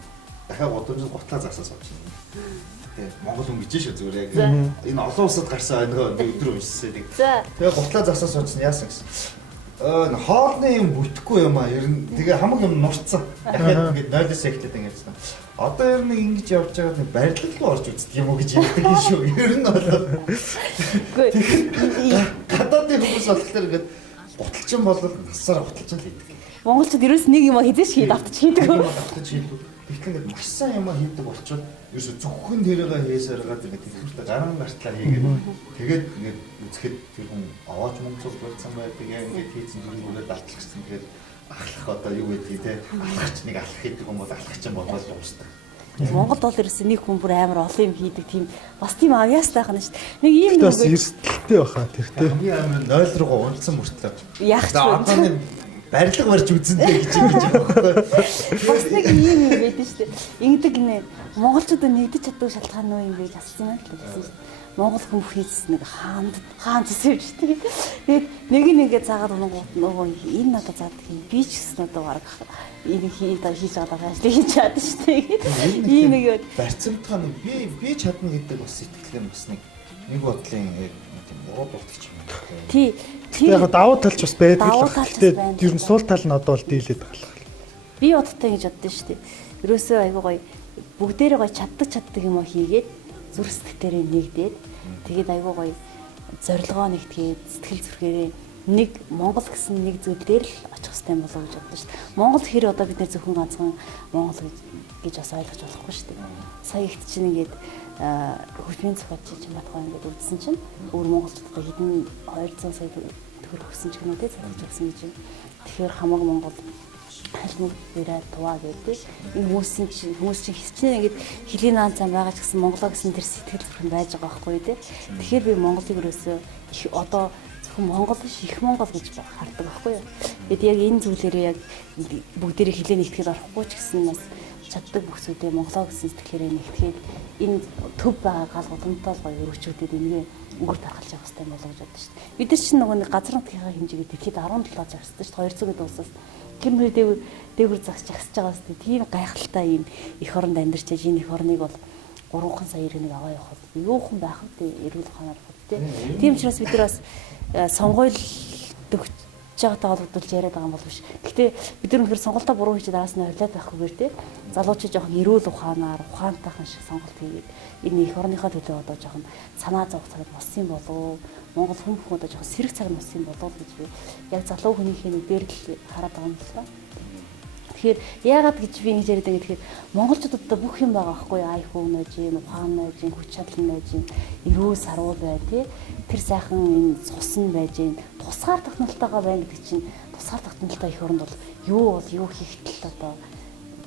Дахиад годомжинд гутлаа засаас авч байна. Монгол хүн гэж шүү зүгээр яг энэ олон улсад гарсан нөгөө өдөр уншсан. Тэгээ гутлаа засаас оцсон яасан гэсэн. Хоолны юм бүтэхгүй юм аа ер нь тэгээ хамаг юм нурцсан. Дахиад ингээд 0-с эхлээд ингээд байна. Одоо ер нь ингэж явж байгаа нэг барилга руу орж үздэг юм уу гэж ярьдаг юм шүү. Ер нь бол гадаадын хүмүүс болохоор ингээд гуталчин болол насаар гуталчин л хийдэг. Монголчууд ерөөс нэг юм хийдэж хийд автаж хийдэг. Тэгтэл ингээд маш сайн юм хийдэг болчоод ерөөсө зөвхөн тэрийгээ хийсээр байгаа гэдэг хэлбэртэй гаран гартлаа хийгээд тэгээд ингээд үзэхэд тэр хүн аваач мөнгө цуг болсон байдаг яг ингээд хийсэн дүрмүүгээр алтлахсан тэгээд ахлах одоо юу гэдгийг те алхач нэг алхах гэдэг юм бол алхач юм болоод дуусдаг. Монголд бол ерөөсө нэг хүн бүр амар олон юм хийдэг тийм бас тийм авьяастай хана шүү дээ. Нэг ийм бас эрсдэлтэй баха тэр те. Хамгийн амар 0 руу унцсан мөртлөө. Яах вэ? Барилга барьж үзэндээ гэж байгаа. Бас нэг ийм юм байдаг шүү дээ. Ингэдэг нэ монголчуудад нэгдэж чаддаг шалтгаан нь юу юм бэ гэж асуусан юм л гэсэн шүү дээ. Монгол хүн хийс нэг хаан зэсвэж шүү дээ. Тэгээд нэгээ заагаад нөгөө энэ надад заадаг юм. Би ч гэсэн одоо баг энэ хийж байгаа ажлыг хийж чаддаг шүү дээ. Ийм нэг барьцамтаа би чадна гэдэг бас сэтгэл юм бас нэг бодлын уруу дуртагч юм. Тий. Яг давуу талч бас байдаг л. Тэгээд ер нь суул тал нь одоо л дийлээд байгаа л. Би бодтой гэж боддоо шүү дээ. Ерөөсөө айгуу гоё бүгдээрээ гоё чаддаг юм хийгээд зүрх сэтгэлээрээ нэгдээд тэгээд айгуу гоё зорилгоо нэгтгээд сэтгэл зүрхээрээ нэг Монгол гэсэн нэг зүйл дээр л очих хэрэгтэй болов гэж боддоо шүү дээ. Монгол хэр одоо бид нэ зөвхөн ганцхан Монгол гэж бас ойлгож болохгүй шүү дээ. Сая ихт чинь ингээд хөгжмийн цогц чинь батгаа ингээд үзсэн чинь өөр монголчуудаа хэдэн 200 сая төгрөг өгсөн ч гэнэ үү цогц өгсөн гэж. Тэгэхээр хамаг Монгол хальмаг бэрэ туваа гэдэг. Энэ хүмүүс чинь хичнээн ингээд хилийн наан цан байгаа ч гэсэн монголоо гэсэн тэр сэтгэл зүрхэн байж байгаа байхгүй тий. Тэгэхээр би Монголыг өрөөсөө одоо зөвхөн Монгол биш их Монгол гэж хардаг байхгүй юу. Тэгээд яг энэ зүйлээрээ яг бүгдээрээ хилээ нэгтгэхэд орохгүй ч гэсэн бас чаддаг бүх зүйлээ монголоо гэсэн сэтгэлээрээ нэгтгэхэд энэ төв байгаа гал гудамтай гоё өрөвчүүдэд энэгээ өнгөр тархалж явах хэрэгтэй болов гэж боддоо шүү дээ. Бид нар чинь нөгөө нэг газар нутгийн хэмжээгээр дэлхийд 17 жагсдаг шүү дээ. 200 гэд улсаас гэмээр дээгүр загсаж жагсаж байгаа шүү дээ. Тийм гайхалтай ийм эх оронд амьдарч яаж энэ эх орныг бол 3 сая иргэнийг аваа явах бол юухан байх вэ? Эрүүл ухаанаар бод тий. Тийм учраас бид нар бас сонгуул төгсөж байгаатай холбогдуулж яриад байгаа юм бол биш. Гэхдээ бид нар үнэхээр сонголтоо буруу хийж араас нь хойлоод байхгүйгээр тий. Залуучууд жоохон эрүүл ухаанаар ухаантайхан шиг сонголт хийгээд энэ эх орныхоо төлөө одоо жоохон санаа зовх цагт болсон болов. Монгол хүн бүхэн одоо жоохон сэрэг цаг болсон болов гэж би яг залуу хүнийхээ нэг дээр л хараад байгаа юм байна. Тэгэхээр яагаад гэж би ингэж яриад байгаа гэхээр монголчуудад одоо бүх юм байгаа байхгүй ай хүн нэж юм ухаан нэж юм хүч чадал нэж юм эрүү сарвал бай тий тэр сайхан энэ цус нь байж юм тусгаар тогтнолтойгоо байна гэдэг чинь тусгаар тогтнолтой их оронд бол юу хийх тал одоо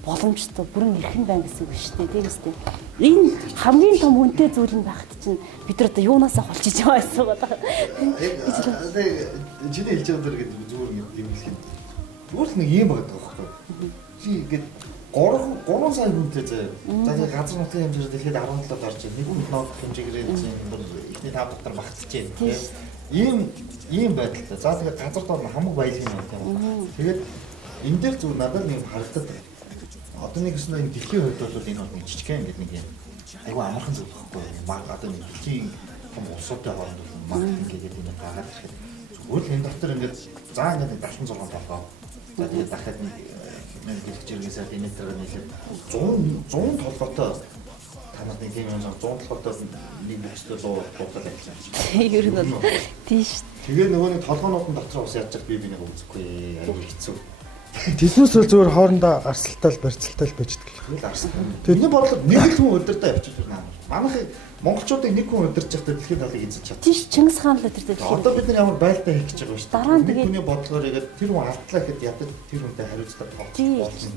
боломжтой бүрэн эрхэн байна гэсэн үг шүү дээ тийм үстэй энэ хамгийн том үнэтэй зүйл нь байхад чинь бид нар одоо юунаасаа холж иж байгаа гэсэн үг байна. Чиний хэлж байгаа дэр гэдэг зүгээр юм хэлэх юм. Зүгээр л нэг юм байгаа байхгүй. Чи ингээд 3 сая хүнтэй заяа. За тэгээ газар нутгийн хэмжээр дэлхийд 17 гарч байна. Нэг хүн нот хэмжээгээр ихний 5 дотор багтж байна тийм. ийм байдалтай. За тэгээд газар доор нь хамаг баялаг юм байна тийм үү. Тэгээд энэ дээр зүгээр надад нэг харагдаад байна. Одоо нэг гэсэн энэ дэлхийн хувьд бол энэ бол нэг жижигхэн ингээд нэг юм айгүй амархан зүйл байхгүй. Баг одоо нэг дэлхийн том улсуудтай хооронд маркетинг гэдэг энэ гараад ирэхэд зүгээр л энэ дотор ингээд за ингээд 76 болгоо. За тэгээд дахиад нэг дэлгэж иргээсээ диметрээр нийлээд 100 толгойтой танад нэг юм 100 толгойтой нэг өчтөр дуудаад ажиллаж байна. Ер нь бол тийш. Тэгээ нөгөө нэг толгойнууд дотор ус яаж би нэг үзэхгүй айгүй хэцүү. Тэснээс л зүгээр хоорондоо арсалтал барьцалтай л байж байгаа. Тэгэл арсалтай. Тэрний бодлого нэг л хүн удирдах явчих байна. Манайх монголчуудыг нэг хүн удирж явахдаа дэлхийн талыг эзэлж чадчих. Тийш Чингис хаан л өдөртэй. Одоо бид нар ямар байлдаа хийх гэж байгаа шүү дээ. Дараа нь нэг тэгээд хүний бодлогоор игээд тэр хүн алдлаа гэхэд ядаж тэр хүнтэй хариуцлага тоглох болно.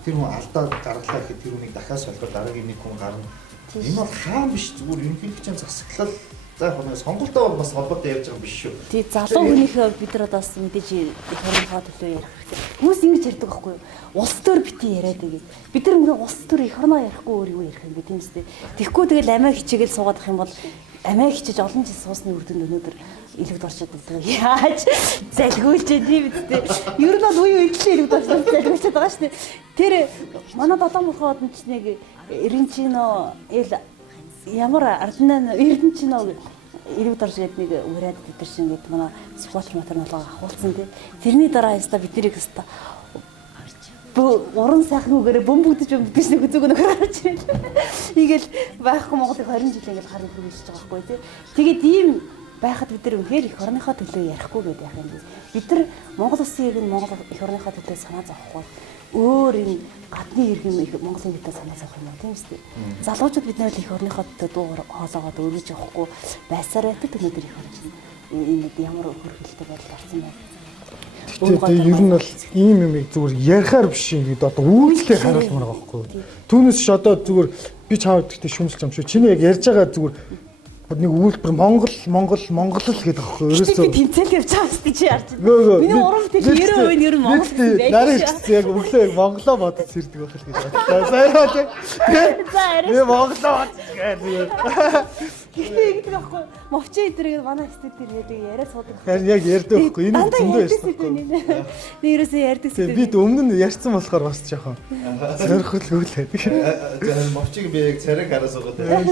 Тэр хүн алдаа гарлаа гэхэд тэр хүнийг дахиад солиход дараагийн нэг хүн гарна. Энэ бол хаан биш зүгээр ерөнхийлөгчийн засаглал. За яг нэг сонголтоо бас холбоотой ярьж байгаа биш шүү. тий залуу хүнийхээ бид нар одоо бас мэдээж их орнохоо төлөө ярих хэрэгтэй. Хүмүүс ингэж ярьдаг байхгүй юу? Улс төр битгий яриад байгаа. Бид нар ингээ улс төр их орноо ярихгүй өөр юу ярих юм бэ тийм үстэй. Тэгэхгүй тэгэл амиа хичээгээл суугаад ах юм бол амиа хичээж олон жил суусны үр дүнд өнөөдөр илэгд орчод байдаг. Яаж залгиулж тийм үстэй. Ер нь бол үе үеийн илэгд орчод залгиулчиад байгаа шүү дээ. Тэр манай долоо мохоод нь ч нэг Эренчино ямар Арднан Эрдэнчино иргэд орж гээд нэг ураад бид нар шиг ингээд манай спортер матер нолгоо авахулсан тий. Тэрний дараа яста бид нарыг яста уран сайхнуугаараа бөмбөгдөж нэг үзүүг нөхөр харж байна. Ийгэл байхгүй Монголыг 20 жил ингээд харин хөрвүүлж байгаа байхгүй тий. Тэгээд ийм байхад бид нар үнэхээр их орныхоо төлөө ярихгүй гэдэг яах юм бэ? Бид нар Монгол улсын иргэн Монгол их орныхоо төлөө санаа зовхгүй өөр энэ гадны иргэн Монголын төлөө санаа зовх юм уу тийм үстэй. Залуучууд бид нар их орныхоо төлөө дуу хоолоогоод өргөж явахгүй байсаар байдаг өнөөдөр их орч. Энэ ямар хөргөлтэй байдал гарсан байна. Тэгээд ер нь бол ийм юм зүгээр ярихаар биш ингээд одоо үйлдэлээ харуулмаар байгаа байхгүй. Түүнээс ч одоо зүгээр би чамд гэхдээ шүмжилж юм шүү. Чиний яг ярьж байгаа зүгээр нэг үйлдвэр Монгол л гэдэг аахгүй ерөөсөө би тэмцэл явж байгаа шүү чи ярьж байна. Миний урам тэр 90% нь ер нь Монгол байх. Нарийн ч яг өглөө яг Монголоо бодож сэрдэг байх л гэж бодлоо. Сайраа тийм. Би Монголоо бодож гээ. Гэхдээ ингэдэг аахгүй. Мовчоо эдрийг манай студид ирээд яриа суудаг. Харин яг ярьдаг байхгүй. Энэ зөндөө ярьсан байхгүй. Би ерөөсөө ярьдаг шүү. Бид өмнө нь ярьсан болохоор бас жоохон сөрхөлгөөлээ. За мовчиг би яг царайг хараа суугаад байна.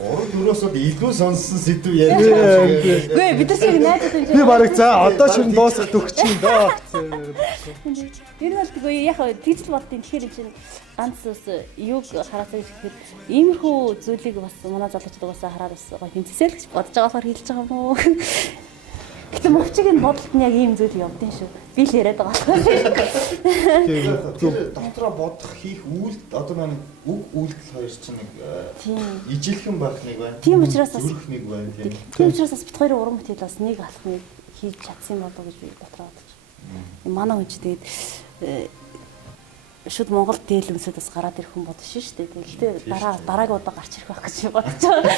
Орос төрөөсөө илүү сонсон сэдв ярьж байгаа юм. Гүй бид нар шиг найзууд юм. Би барыг за одоо шин дуусах төгч юм доо. Тэр бол тэггүй яг тэгж л боддیں۔ Тэгэхээр чинь ганц ус юуг хараасаа гэхээр иймэрхүү зүйлийг бас манай залуучууд угаасаа хараад бас гоё тэмцэсэл гэж бодож байгаа болохоор хэлж байгаа юм уу? Гэтэ мовчгийн бодолд нь яг ийм зүйл явдیں۔ Шүү. Би л яриад байгаа. Тэр дотроо бодох хийх үйлд одоо нэг үг үйлдэл хоёр чинь нэг ижилхэн байх нэг байна. Тийм учраас бас нэг байна тийм. Тийм учраас бас бит хоёрын уран бүтээл бас нэг алхмыг хийж чадсан болов уу гэж би дотроо бодож. Манай хүн ч тэгээд шууд Монгол дээл өмсөд бас гараад ирэх хүн бодож шүү дээ. Гэхдээ дараагийн удаа гарч ирэх байх гэж бодож байгаа.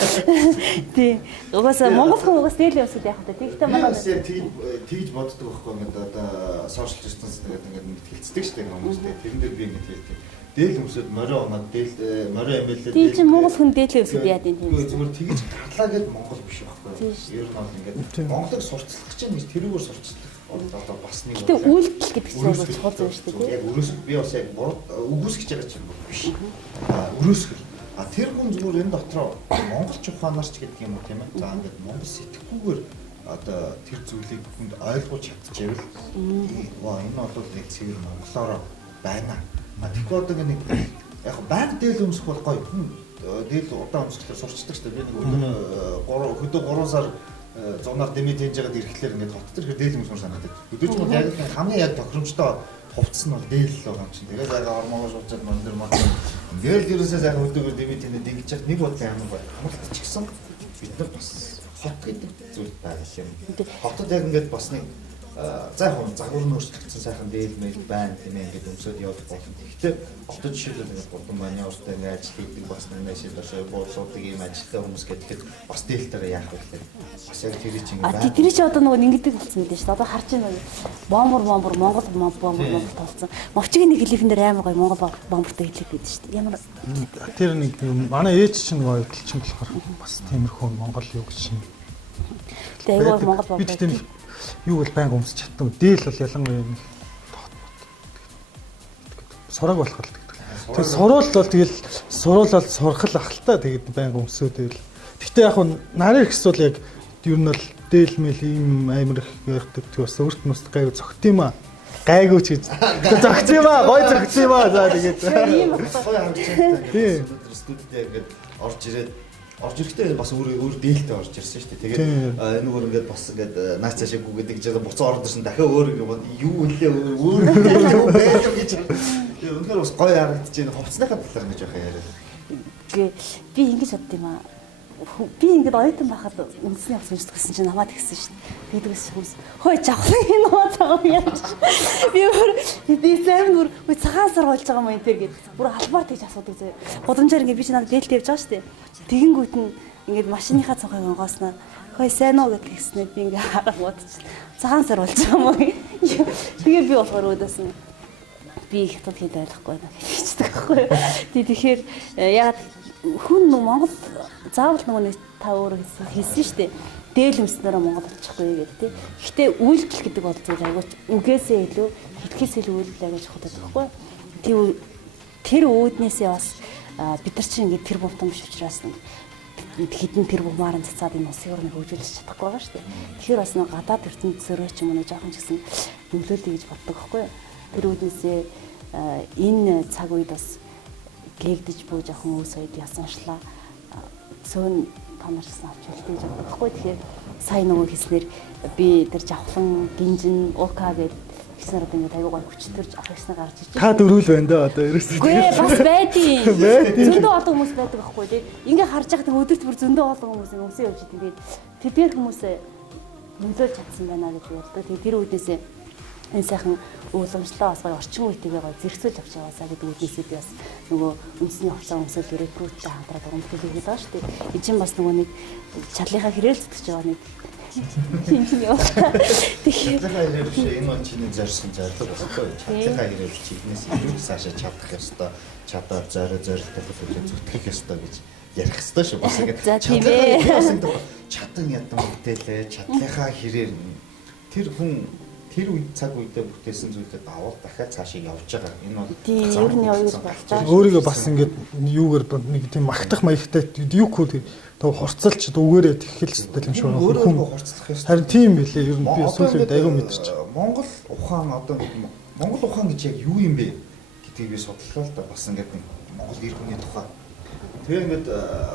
Тийм. Угаасаа Монгол хүн угаас дээл өмсөд явах гэдэг. Тэгэхдээ манай тэгж боддог байхгүй ингээд одоо social distance гэдэг ингээд мэтгэлцдэг шүү дээ хүмүүстэй. Тэрэн дээр би ингээд хэлдэг. Дээл өмсөд морио оноод дээл морио эмээлээ. Тийм чи Монгол хүн дээл өмсөд яад юм тийм. Зүгээр тэгж гарлаа гэд Монгол биш байхгүй. Ер нь бол ингээд Монголыг сурталчлах чинь гэж тэрүүгээр сурталчлах. Одоо бас нэг гэдэг үйлдэл гэдэг чинь чухал зүйл шүү дээ. Яг өрөөсгөл би бас яг үгүйсгэж байгаа юм биш. Өрөөсгөл. Тэр хүн зүгээр энэ дотроо Монгол ухаанаарч гэдэг юм уу тийм ээ. За ингээд Монгол сэтгэхгүйгээр одоо тэр зүйлийг хүнд ойлгуулж чадчихвэл энэ бол яг цэвэр монголоор байна. Тэгэхгүй одоо нэг яг байнга дээл өмсөх бол гоё хүн дээл удаан өмсөхлөөр сурчдаг шүү дээ. Би нэг өдөө 3 сар зунаар дэмэд хийж байгаад ирэхлээр ингээд хот төр дээл өмсмөр санагдав. Өдөөж нь яг хамгийн яг тохиромжтой хувцс нь бол дээл л байгаа юм чинь. Тэгээд яг ормогоо шуучаад мандэр маа. Ингээд ерөөсөө яг өдөөгөр дэмэд хийгээд ингэж яах нэг бодлоо ямар бай. Хамт ч гэсэн бид нар бас хот гэдэг зүйл байгаа юм. Хотод яг ингээд бас нэг за яг нь загвар нь өөрчлөгдсөн сайхан дээлмэл байна тийм ээ ингээд өмсөд явах болно. Гэхдээ одоо жишээлбэл ингээд гурван маань өөртөө ингээд ажил хийдэг бас нэмээс шилжээ буудлуудыг ийм ажилтаа хүмүүс гэдэг бас дээлтээрээ яах вэ гэхээр бас яг тэр чинь ингээд А тэр чинь одоо нөгөө ингэдэг болсон мэт шүү дээ. Одоо харж байна бомбор Монгол бомбор толцсон. Мовчгийн нэг хэлийхэн дээр амар гоё Монгол бомбортой хэлээд байдаг шүү дээ. Ямар тэр нэг манай ээж чинь гоё хэлчин болохоор бас тиймэрхүү Монгол юу гэж чинь. Тэгээ айгүй Монгол бомбор. Бид тийм юу бол байнга өмсч чаддаг. Дээл бол ялангуяа нэг сураг болох л гэдэг. Тэр суруул бол тэгэл суруулаад сурхал ах л та тэгээд байнга өмсөөдөл. Гэхдээ яг нь нарын ихс бол яг ер нь бол дээлмэл ийм амир их ярддаг. Тэг бас өөрт нь бас гайг зөгт юм аа. Гайгүй ч гэж. Зөгт юм аа, гой зөгт юм аа. За тэгээд. ийм гой хамжаатай. Тийм. Студид ингээд орж ирэхдээ бас өөр дээлтэй орж ирсэн шүү дээ. Тэгээд энэгээр ингээд бас ингээд наац цаашаа гүгээд гэж буцаа орж ирсэн дахиад өөр юу үлээ өөр байлаа гэж. Өнөөдөр бас гоё харагдаж байна. Хувцсныхаа талаар гэж яхаа яриад. Би ингэж бодд юм аа. Би ингээд оюутан байхад үндэсний авч үздэг гэсэн чинь намайг тэгсэн шүү дээ. Тэгдэгс хүмүүс хой жавхлан энэ нөө цагаан яаж. Би өөр дизайн нүр цагаан сар болж байгаа юм энэ төр гэдэг. Бүр албаар тэгж асуудаг зөө. Гудамжаар ингээд би чи надад дээлт явж байгаа шүү дээ. Тэгэнгүүт нь ингээд машиныхаа цонхыг онгоосноо хой сайн уу гэдэг гиснээр би ингээд хараа бодчих. Цагаан сар болж байгаа юм уу. Тэгээ би болохоор өөдөөс нь би их тод хэд ойлгохгүй байна гэж хэлдэг байхгүй. Тэгэхээр яг хүн Монгол заавал нэг та өөрөө хэлсэн шүү дээ. Дээлэмснээрээ Монгол болчихгүй гэдэг тийм. Гэхдээ үйлдэл гэдэг бол зүйл айгууч үгээсээ илүү хитгэс илүү үйлдэл гэж боддог байхгүй. Тэр үүднээсээ бас бид нар чинь ингээд тэр бомтон биш учраас хідэн тэр бомааран цацаад энэ усыг өөр нэг хөгжүүлж чадахгүй байгаа шүү дээ. Тэгэхээр бас нэг гадаад ертөнцөөрөө ч юм уу нэг жоохон ч гэсэн нөлөөлөе гэж боддог байхгүй. Тэр үүднээсээ энэ цаг үед бас гээгдэж буй жоохон үс ойд ясаншлаа. Цөөн тонорсон авч хэлдэг гэж боддог байхгүй. Тэгэхээр сайн нөгөө хэлснээр би тэр жавхлан гинжин уука гэдэг хэлснээр одоо ингээд аягүй гой хүчтэрж ах ихснэ гарч иж. Та дөрүүл байна да одоо ерөөсөө. Үгүй бас байдیں۔ Зөндөө олон хүмүүс байдаг байхгүй тий. Ингээ харж байхад өдөрт бүр зөндөө олон хүмүүс өмсөө явж идэв. Тэгээд тэдгээр хүмүүс нөлөөлж чадсан байна гэж боддог. Тэгээд тэр үднээсээ энэ сайхан ууламжлаа бас гоё орчин үетэйгээ гоё зэрэгцүүлж авч яваасаа гэдэг үднээсээ би бас нөгөө үндэсний хувцас өмсөл рекруттэй хамтраад урамтлал хийгээд байгаа шүү дээ. Энэ чинь бас нөгөө нэг чарлынхаа хэрээр зүтгэж байгаа нэг юм яа. Тэгэхээр чарлынхаа хэрээр биш энэ бол чиний зорьсон зорилго байхгүй. Чарлынхаа хэрээр чи энэс илүү цаашаа чадах ёстой. Чадаад зорилттой төлөв зүтгэх ёстой гэж ярих ёстой шүү. Бас ингэ чадан ядан бүтээлээ чарлынхаа хэрээр тэр хүн тэр үед цаг үедээ бүтээсэн зүйлээ давал дахиад цаашаа явж байгаа. Энэ бол ер нь явж байна. Өөрийгөө бас ингээд юугаар нэг тийм магтах маягтай юу хөө тэг хурцлж үгээрээ тэгхэл зүйл юм шиг байна. Өөрөө хурцлах ёстой. Харин тийм билээ. Ер нь би сүүлийн айгүй мэдэрч. Монгол ухаан одоо Монгол ухаан гэж яг юу юм бэ гэдгийг би судлаа л да. Бас ингээд Монгол эр хүний тухай. Тэгээ ингээд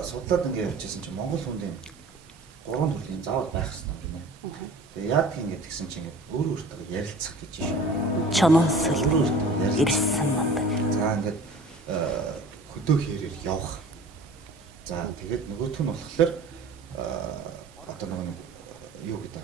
судлаад ингээд явжсэн чинь Монгол хүнийн 3 төрлийн заавал байх ёстой юм байна. Тэгээ яад ингэ гэсэн чинь өөр өөртөө ярилцах гэж шүү. Чоносол ирсэн манд. За ингээд хөдөө хэрээр явах. За тэгээд нөгөөх нь болохоор одоо нэг юу гэдэг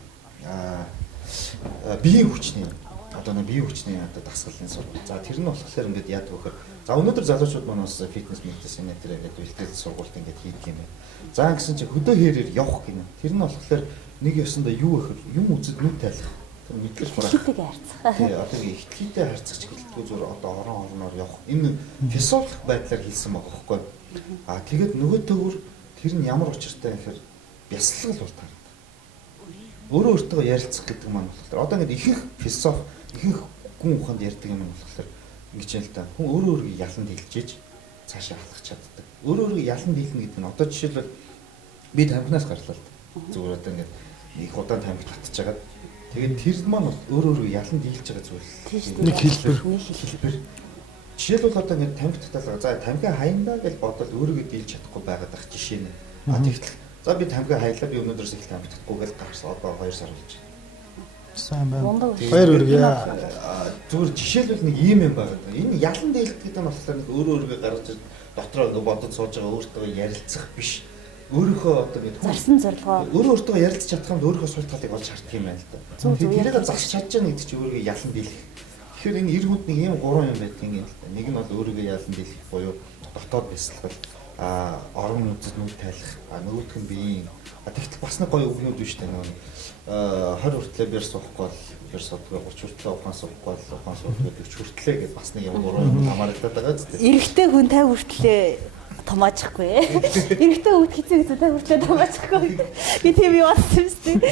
биеийн хүчний одоо нэг биеийн хүчний одоо дасгалын сургууль. За тэр нь болохоор ингээд яадаг вөхөр. За өнөөдөр залуучууд маань бас фитнес медицинээр ингээд бэлтгэл сургуульд ингээд хийдэг юм байна. За гэсэн чинь хөдөө хэрээр явах гинэ. Тэр нь болохоор нэг ёсондоо юу их юм үзэд нүд тайлах. Тэр мэдлэг барах. Ихтэй харьцах. Тий, одоо ихтэй харьцах ч гэлтгүй зүгээр одоо орон явах. Энэ философик байдлаар хэлсэн байгаа байхгүй. Тэгээд нөгөө төвөр тэр нь ямар учиртай гэхээр бясалгал бол таарна. Өөрөө өөртөө ярилцах гэдэг маань болохоор одоо ингээд ихэнх философи ихэнх гүн ухаанд ярьдаг юм болохоор ингэж юм л та. Хүн өөрөө өөрийгөө ялан дийлжээж цаашаа алхах чаддаг. Өөрөө өөрийгөө ялан дийлнэ гэдэг нь одоо жишээлбэл би тамхинаас гарлаа л зүгээр одоо ингээд их удаан тамхи татж байгаа. Тэгээд тэр маань бол өөрөө ялан дийлж байгаа зүйл. Нэг хэлбэр. Жишээлбэл одоо ингээд тамхи таталгаа. За тамхи хаяндаа гэж бодоод өөрийгөө дийлж чадахгүй байгаад ах жишээ нэ. Тэгтэл за би тамхи хаялаа би өнөөдрөөс их тамхи татахгүй гэж гарсан. Одоо 2 сар болж байна. Сайн байна. Баяр үргээ. Зүгээр жишээлбэл нэг ийм юм байгаа. Энэ ялан дийлэх гэдэг нь болохоор нэг өөрөө өөрийгөө гаргаж дотроо ингээд бодож сууж байгаа өөртөө ярилцах биш. өөрийнхөө одоо ингэ зарсан зорилгоо өөртөө ярилцж чадах юм өөрийнхөө сул талыг олж харддаг юм байна л да. Тэгээд зарч чадж байгаа гэдэг чинь өөрийгөө ялан дийлэх. Тэгэхээр энэ 90 хүнд нэг юм 3 юм байдаг юм л да. Нэг нь бол өөрийгөө ялан дийлэх буюу дотоод бясалгал орон үзэд нүд тайлах нөгөөх нь биеийн тэгтэл бас нэг гоё үгнүүд биш үү нэг 20 хүртлээр бэр суухгүй бол бэр суудгаа 30 хүртлээр ухаан суухгүй бол ухаан суудгаа 40 хүртлээр гэж бас нэг юм 3 юм хамаардаг байгаа зү. эрэгтэй хүн 50 хүртлээр томаачхгүй. Эрэгтэй өвд хэцүү хэцүү 50 хүртлээр томаачхгүй. Би тийм юу болсон юм бэ?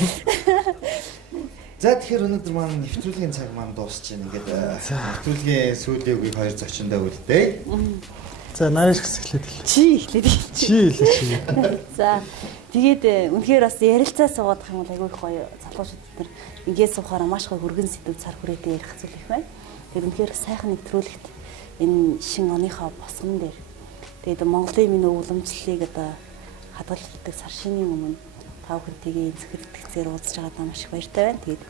За тэгэхээр өнөөдөр маань нэвтрүүлгийн цаг маань дуусч байна. Ингээд нэвтрүүлгийн сүүлийн үгийг хоёр зочиндоо үлдээ. За нарийнх эхлээд хэл. Чи эхлээд Чи. За тэгээд үнэхээр бас ярилцаа суугаад их юм бол айгүй гоё залуучууд нар ингээд суухаараа маш гоё хүргэн сэдв цар хүрээтэй ярих зүйл их байна. Тэгээд үнэхээр сайхан нэвтрүүлэгт энэ шин оныхоо босгон дээр тэгээд Монголын минь уламжлалыг одоо хадгалдаг сар шинийн өмнө тав хүнтэйгээ зөвхөлтгцээр уулзж байгаад маш их баяртай байна. Тэгээд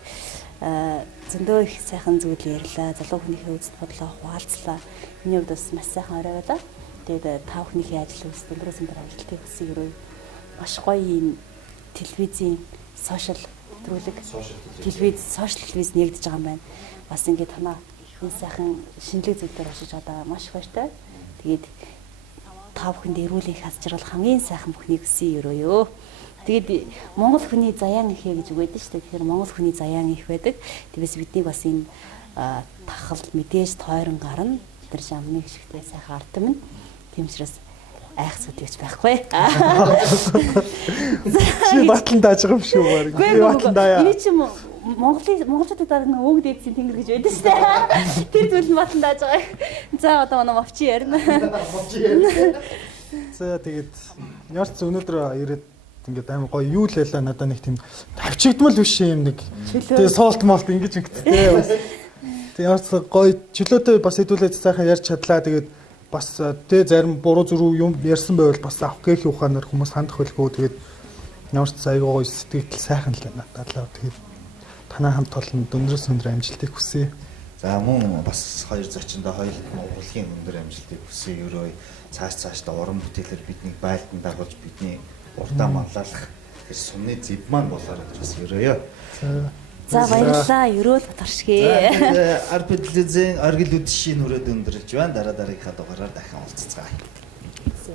зөндөө их сайхан зүйл ярьлаа. Залуу хүнийхээ үзэл бодлоо хуваалцлаа. Миний хувьд бас маш сайхан орой байлаа. Тэгээд тав хүнийхээ ажил үйлс өндрөөс өндөр амжилтыг хүсье өрөө. Маш гоё юм телевизийн сошиал нэвтрүүлэг сошиал телевиз нэгдэж байгаа юм байна. Бас ингээд танаа энэ сайхан шинэлэг зүйлээр очиж одоо маш баяртай. Тэгээд тав хүнд эрүүл их хаз жаргал хамгийн сайхан бүхнийг хүсье өрөөё. Тэгээд Монгол хүний заяан ихэ гэж үг байдаг шүү дээ. Тэгэхээр Монгол хүний заяан их байдаг. Тэгээс бидний бас энэ тахалд мэдээж тойрон гарна. Тэр шамны хшигтэй сайхан ард юм. Тийм учраас айх зүтгэж байхгүй. Чи батлан дааж байгаа юм шүү баг. Би батлан даа. Энэ чинь монголчуудад дараа нэг өвөг дээдсийн тэнгэр гэж байдаг шүү дээ. Тэр зүйл нь батлан дааж байгаа. За одоо манай мовчи ярина. За тэгээд ярц өнөөдөр ирээд ингээд амар гоё юу л байлаа надад нэг тийм тавчигдмал биш юм нэг тэгээ суулт молт ингэж ингэдэг бас тэгээ ярц гоё чөлөөтэй бас хэдүүлээд сайхан ярьж чадлаа тэгээд бас тэгээ зарим буруу зүрүү юм ярьсан байвал бас авах гээл ухаанаар хүмүүс хандах байлгүй тэгээд ямар ч айгаа гоё сэтгэл сайхан л надад л тэгээд танаа хамт олон өндрөөс өндөр амжилтыг хүсье. За мөн бас хоёр зочиндоо хоёулаа Монголын өндөр амжилтыг хүсье өрөө. Цаашдаа уран бүтээлээр биднийг байлдан дагуулж бидний урдаа манлайлах тэр сумны зэв маань болоор бас өрөөё. За баярлалаа. Өрөөл батаршгээ. Арпэдлизэн аргил үдшийн хүрээд өндөрлж байна. Дараа дараагийнхаа дугаараар дахин уулзцгаая. За.